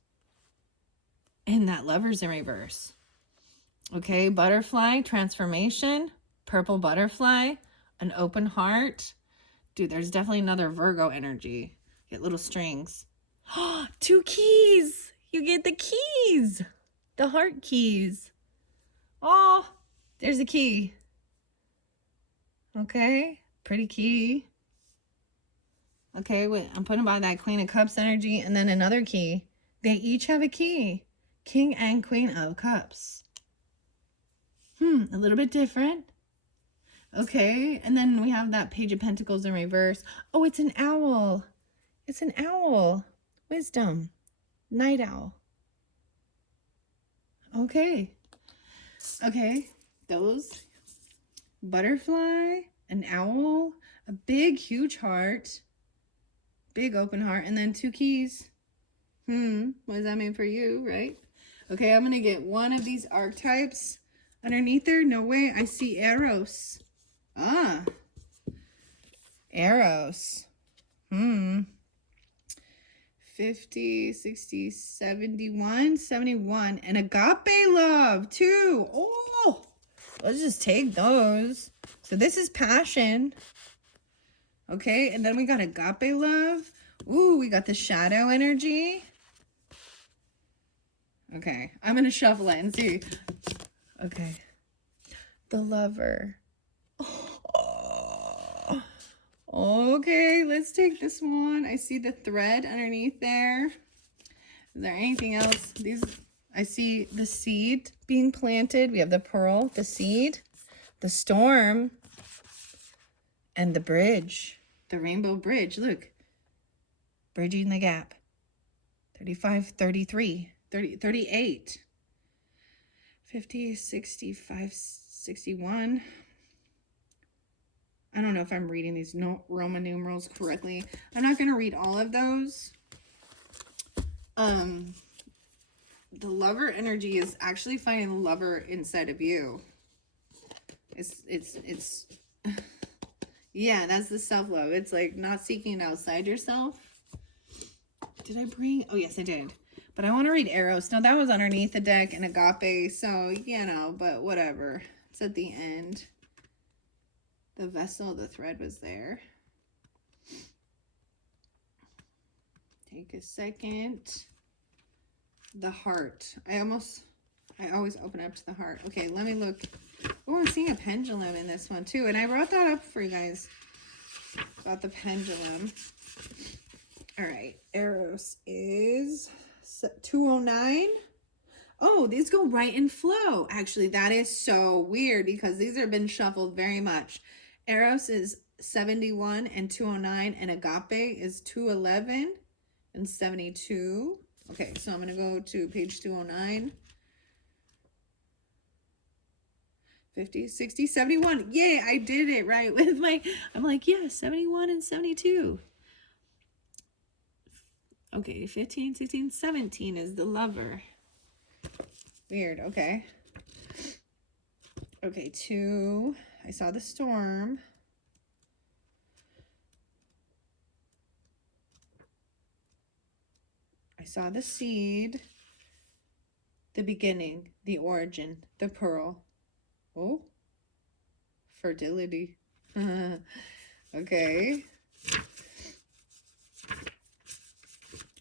And that Lover's in reverse. Okay, butterfly, transformation, purple butterfly, an open heart. Dude, there's definitely another Virgo energy. Get little strings. 2 keys. You get the keys, the heart keys. Oh, there's a key. Okay, pretty key. Okay, wait, I'm putting by that Queen of Cups energy and then another key. They each have a key. King and Queen of Cups. A little bit different. Okay, and then we have that Page of Pentacles in reverse. Oh, it's an owl. It's an owl. Wisdom. Night owl. Okay. Okay, those. Butterfly, an owl, a big, huge heart. Big open heart, and then 2 keys. What does that mean for you, right? Okay, I'm gonna get one of these archetypes underneath there. No way, I see Eros. Ah, Eros. 50, 60, 71, and agape love too. Oh, let's just take those. So this is passion. Okay, and then we got agape love. Ooh, we got the shadow energy. Okay, I'm gonna shuffle it and see. Okay, the lover. Oh. Okay, let's take this one. I see the thread underneath there. Is there anything else? I see the seed being planted. We have the pearl, the seed, the storm, and the bridge, the rainbow bridge. Look, bridging the gap. 35, 33, 30, 38, 50, 65, 61. I don't know if I'm reading these Roman numerals correctly. I'm not going to read all of those. The lover energy is actually finding the lover inside of you. It's yeah, that's the self-love. It's like not seeking outside yourself. Did I bring? Oh, yes, I did. But I want to read Eros. No, that was underneath the deck and agape. So, you know, but whatever. It's at the end. The vessel, the thread was there. Take a second. The heart. I always open up to the heart. Okay, let me look. Oh, I'm seeing a pendulum in this one too. And I brought that up for you guys about the pendulum. All right, Eros is 209. Oh, these go right in flow. Actually, that is so weird because these have been shuffled very much. Eros is 71 and 209, and agape is 211 and 72. Okay, so I'm going to go to page 209. 50, 60, 71. Yay, I did it right with my, I'm like, yeah, 71 and 72. Okay, 15, 16, 17 is the lover. Weird, okay. Okay, 2. I saw the storm. I saw the seed. The beginning, the origin, the pearl. Oh, fertility. Okay.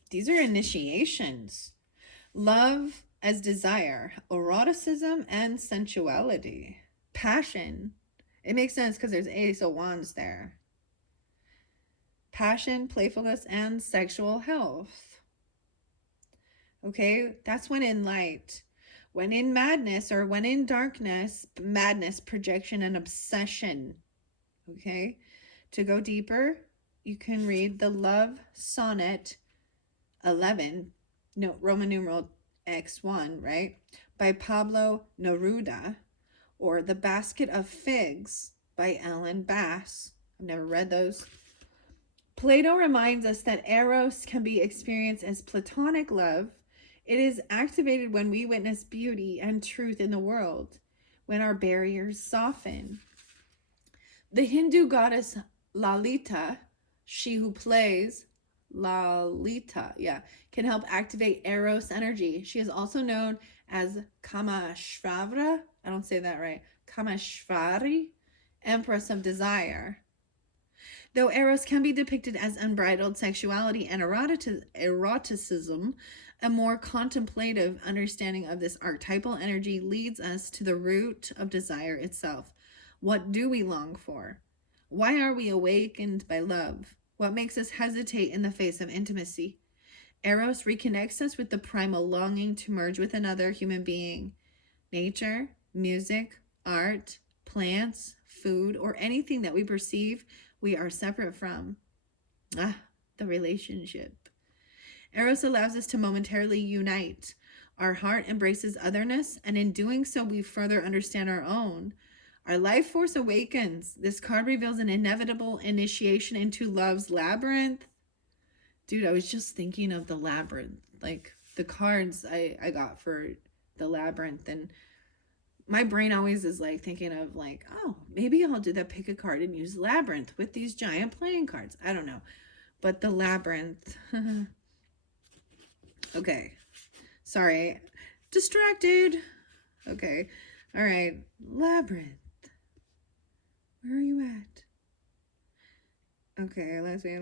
These are initiations. Love as desire, eroticism, and sensuality. Passion. It makes sense because there's Ace of Wands there. Passion, playfulness, and sexual health. Okay, that's when in light. When in madness or when in darkness, madness, projection, and obsession. Okay, to go deeper, you can read the Love Sonnet 11, no, Roman numeral X1, right? By Pablo Neruda, or The Basket of Figs by Ellen Bass. I've never read those. Plato reminds us that Eros can be experienced as platonic love. It is activated when we witness beauty and truth in the world, when our barriers soften. The Hindu goddess Lalita, she who plays, Lalita, yeah, can help activate Eros energy. She is also known as Kameshvara, I don't say that right, Kameshvari, Empress of Desire. Though Eros can be depicted as unbridled sexuality and eroticism, a more contemplative understanding of this archetypal energy leads us to the root of desire itself. What do we long for? Why are we awakened by love? What makes us hesitate in the face of intimacy? Eros reconnects us with the primal longing to merge with another human being. Nature, music, art, plants, food, or anything that we perceive we are separate from. The relationship. Eros allows us to momentarily unite. Our heart embraces otherness, and in doing so, we further understand our own. Our life force awakens. This card reveals an inevitable initiation into love's labyrinth. Dude, I was just thinking of the labyrinth, like the cards I got for the labyrinth, and my brain always is like thinking of like, oh, maybe I'll do that, pick a card and use labyrinth with these giant playing cards. I don't know. But the labyrinth. Okay. Sorry. Distracted. Okay. All right. Labyrinth. Where are you at? Okay, let's see.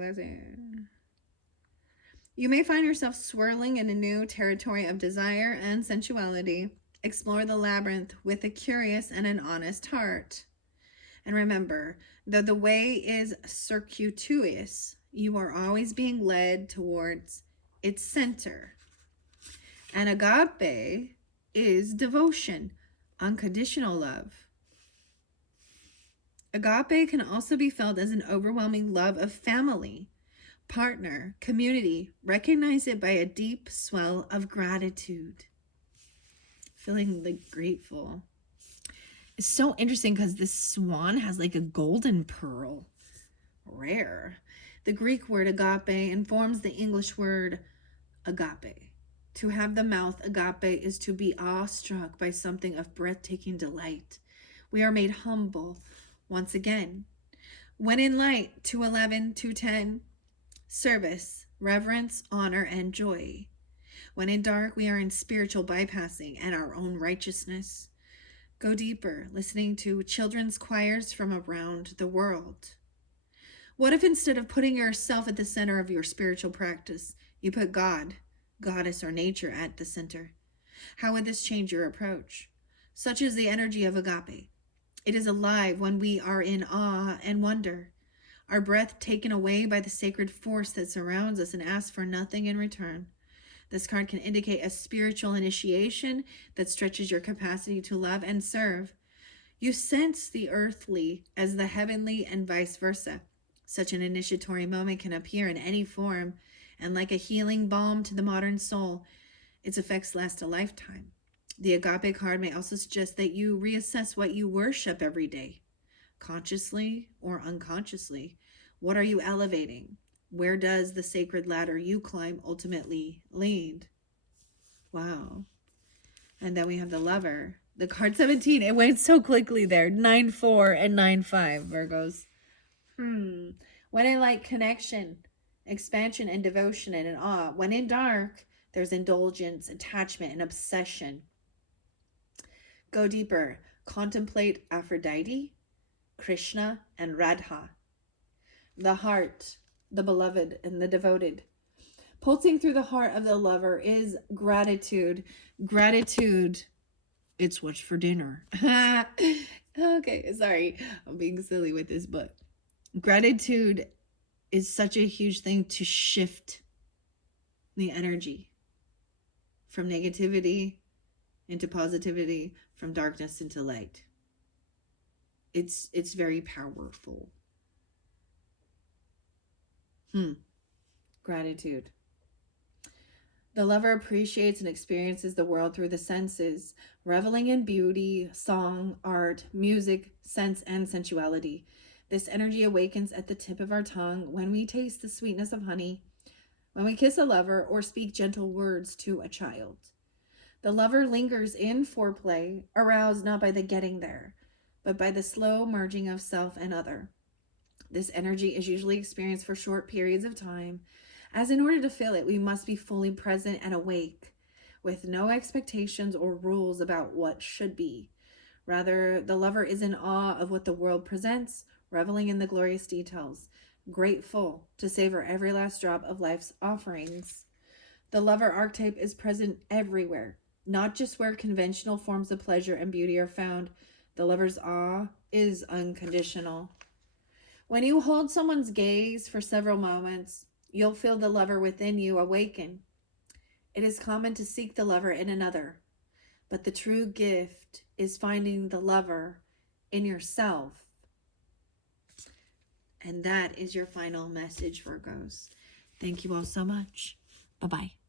You may find yourself swirling in a new territory of desire and sensuality. Explore the labyrinth with a curious and an honest heart. And remember, though the way is circuitous, you are always being led towards its center. And agape is devotion, unconditional love. Agape can also be felt as an overwhelming love of family, partner, community. Recognize it by a deep swell of gratitude. Feeling like grateful. It's so interesting because this swan has like a golden pearl. Rare. The Greek word agape informs the English word agape. To have the mouth agape is to be awestruck by something of breathtaking delight. We are made humble once again. When in light, 2:11, 2:10, service, reverence, honor, and joy. When in dark, we are in spiritual bypassing and our own righteousness. Go deeper, listening to children's choirs from around the world. What if instead of putting yourself at the center of your spiritual practice, you put God, Goddess, or nature at the center? How would this change your approach? Such is the energy of agape. It is alive when we are in awe and wonder, our breath taken away by the sacred force that surrounds us and asks for nothing in return. This card can indicate a spiritual initiation that stretches your capacity to love and serve. You sense the earthly as the heavenly and vice versa. Such an initiatory moment can appear in any form, and like a healing balm to the modern soul, its effects last a lifetime. The agape card may also suggest that you reassess what you worship every day, consciously or unconsciously. What are you elevating? Where does the sacred ladder you climb ultimately lead? Wow. And then we have the Lover. The card 17. It went so quickly there. 9-4 and 9-5, Virgos. When in light, connection, expansion, and devotion, and in awe. When in dark, there's indulgence, attachment, and obsession. Go deeper. Contemplate Aphrodite, Krishna, and Radha. The heart, the beloved, and the devoted. Pulsing through the heart of the Lover is gratitude. Gratitude, it's what's for dinner. Okay, sorry. I'm being silly with this, but gratitude is such a huge thing to shift the energy from negativity into positivity, from darkness into light. It's very powerful. Gratitude. The Lover appreciates and experiences the world through the senses, reveling in beauty, song, art, music, sense, and sensuality. This energy awakens at the tip of our tongue when we taste the sweetness of honey, when we kiss a lover or speak gentle words to a child. The Lover lingers in foreplay, aroused not by the getting there, but by the slow merging of self and other. This energy is usually experienced for short periods of time, as in order to feel it, we must be fully present and awake, with no expectations or rules about what should be. Rather, the Lover is in awe of what the world presents, reveling in the glorious details. grateful to savor every last drop of life's offerings. The lover archetype is present everywhere, not just where conventional forms of pleasure and beauty are found. The lover's awe is unconditional. When you hold someone's gaze for several moments, you'll feel the lover within you awaken. It is common to seek the lover in another, but the true gift is finding the lover in yourself. And that is your final message, Virgos. Thank you all so much. Bye-bye.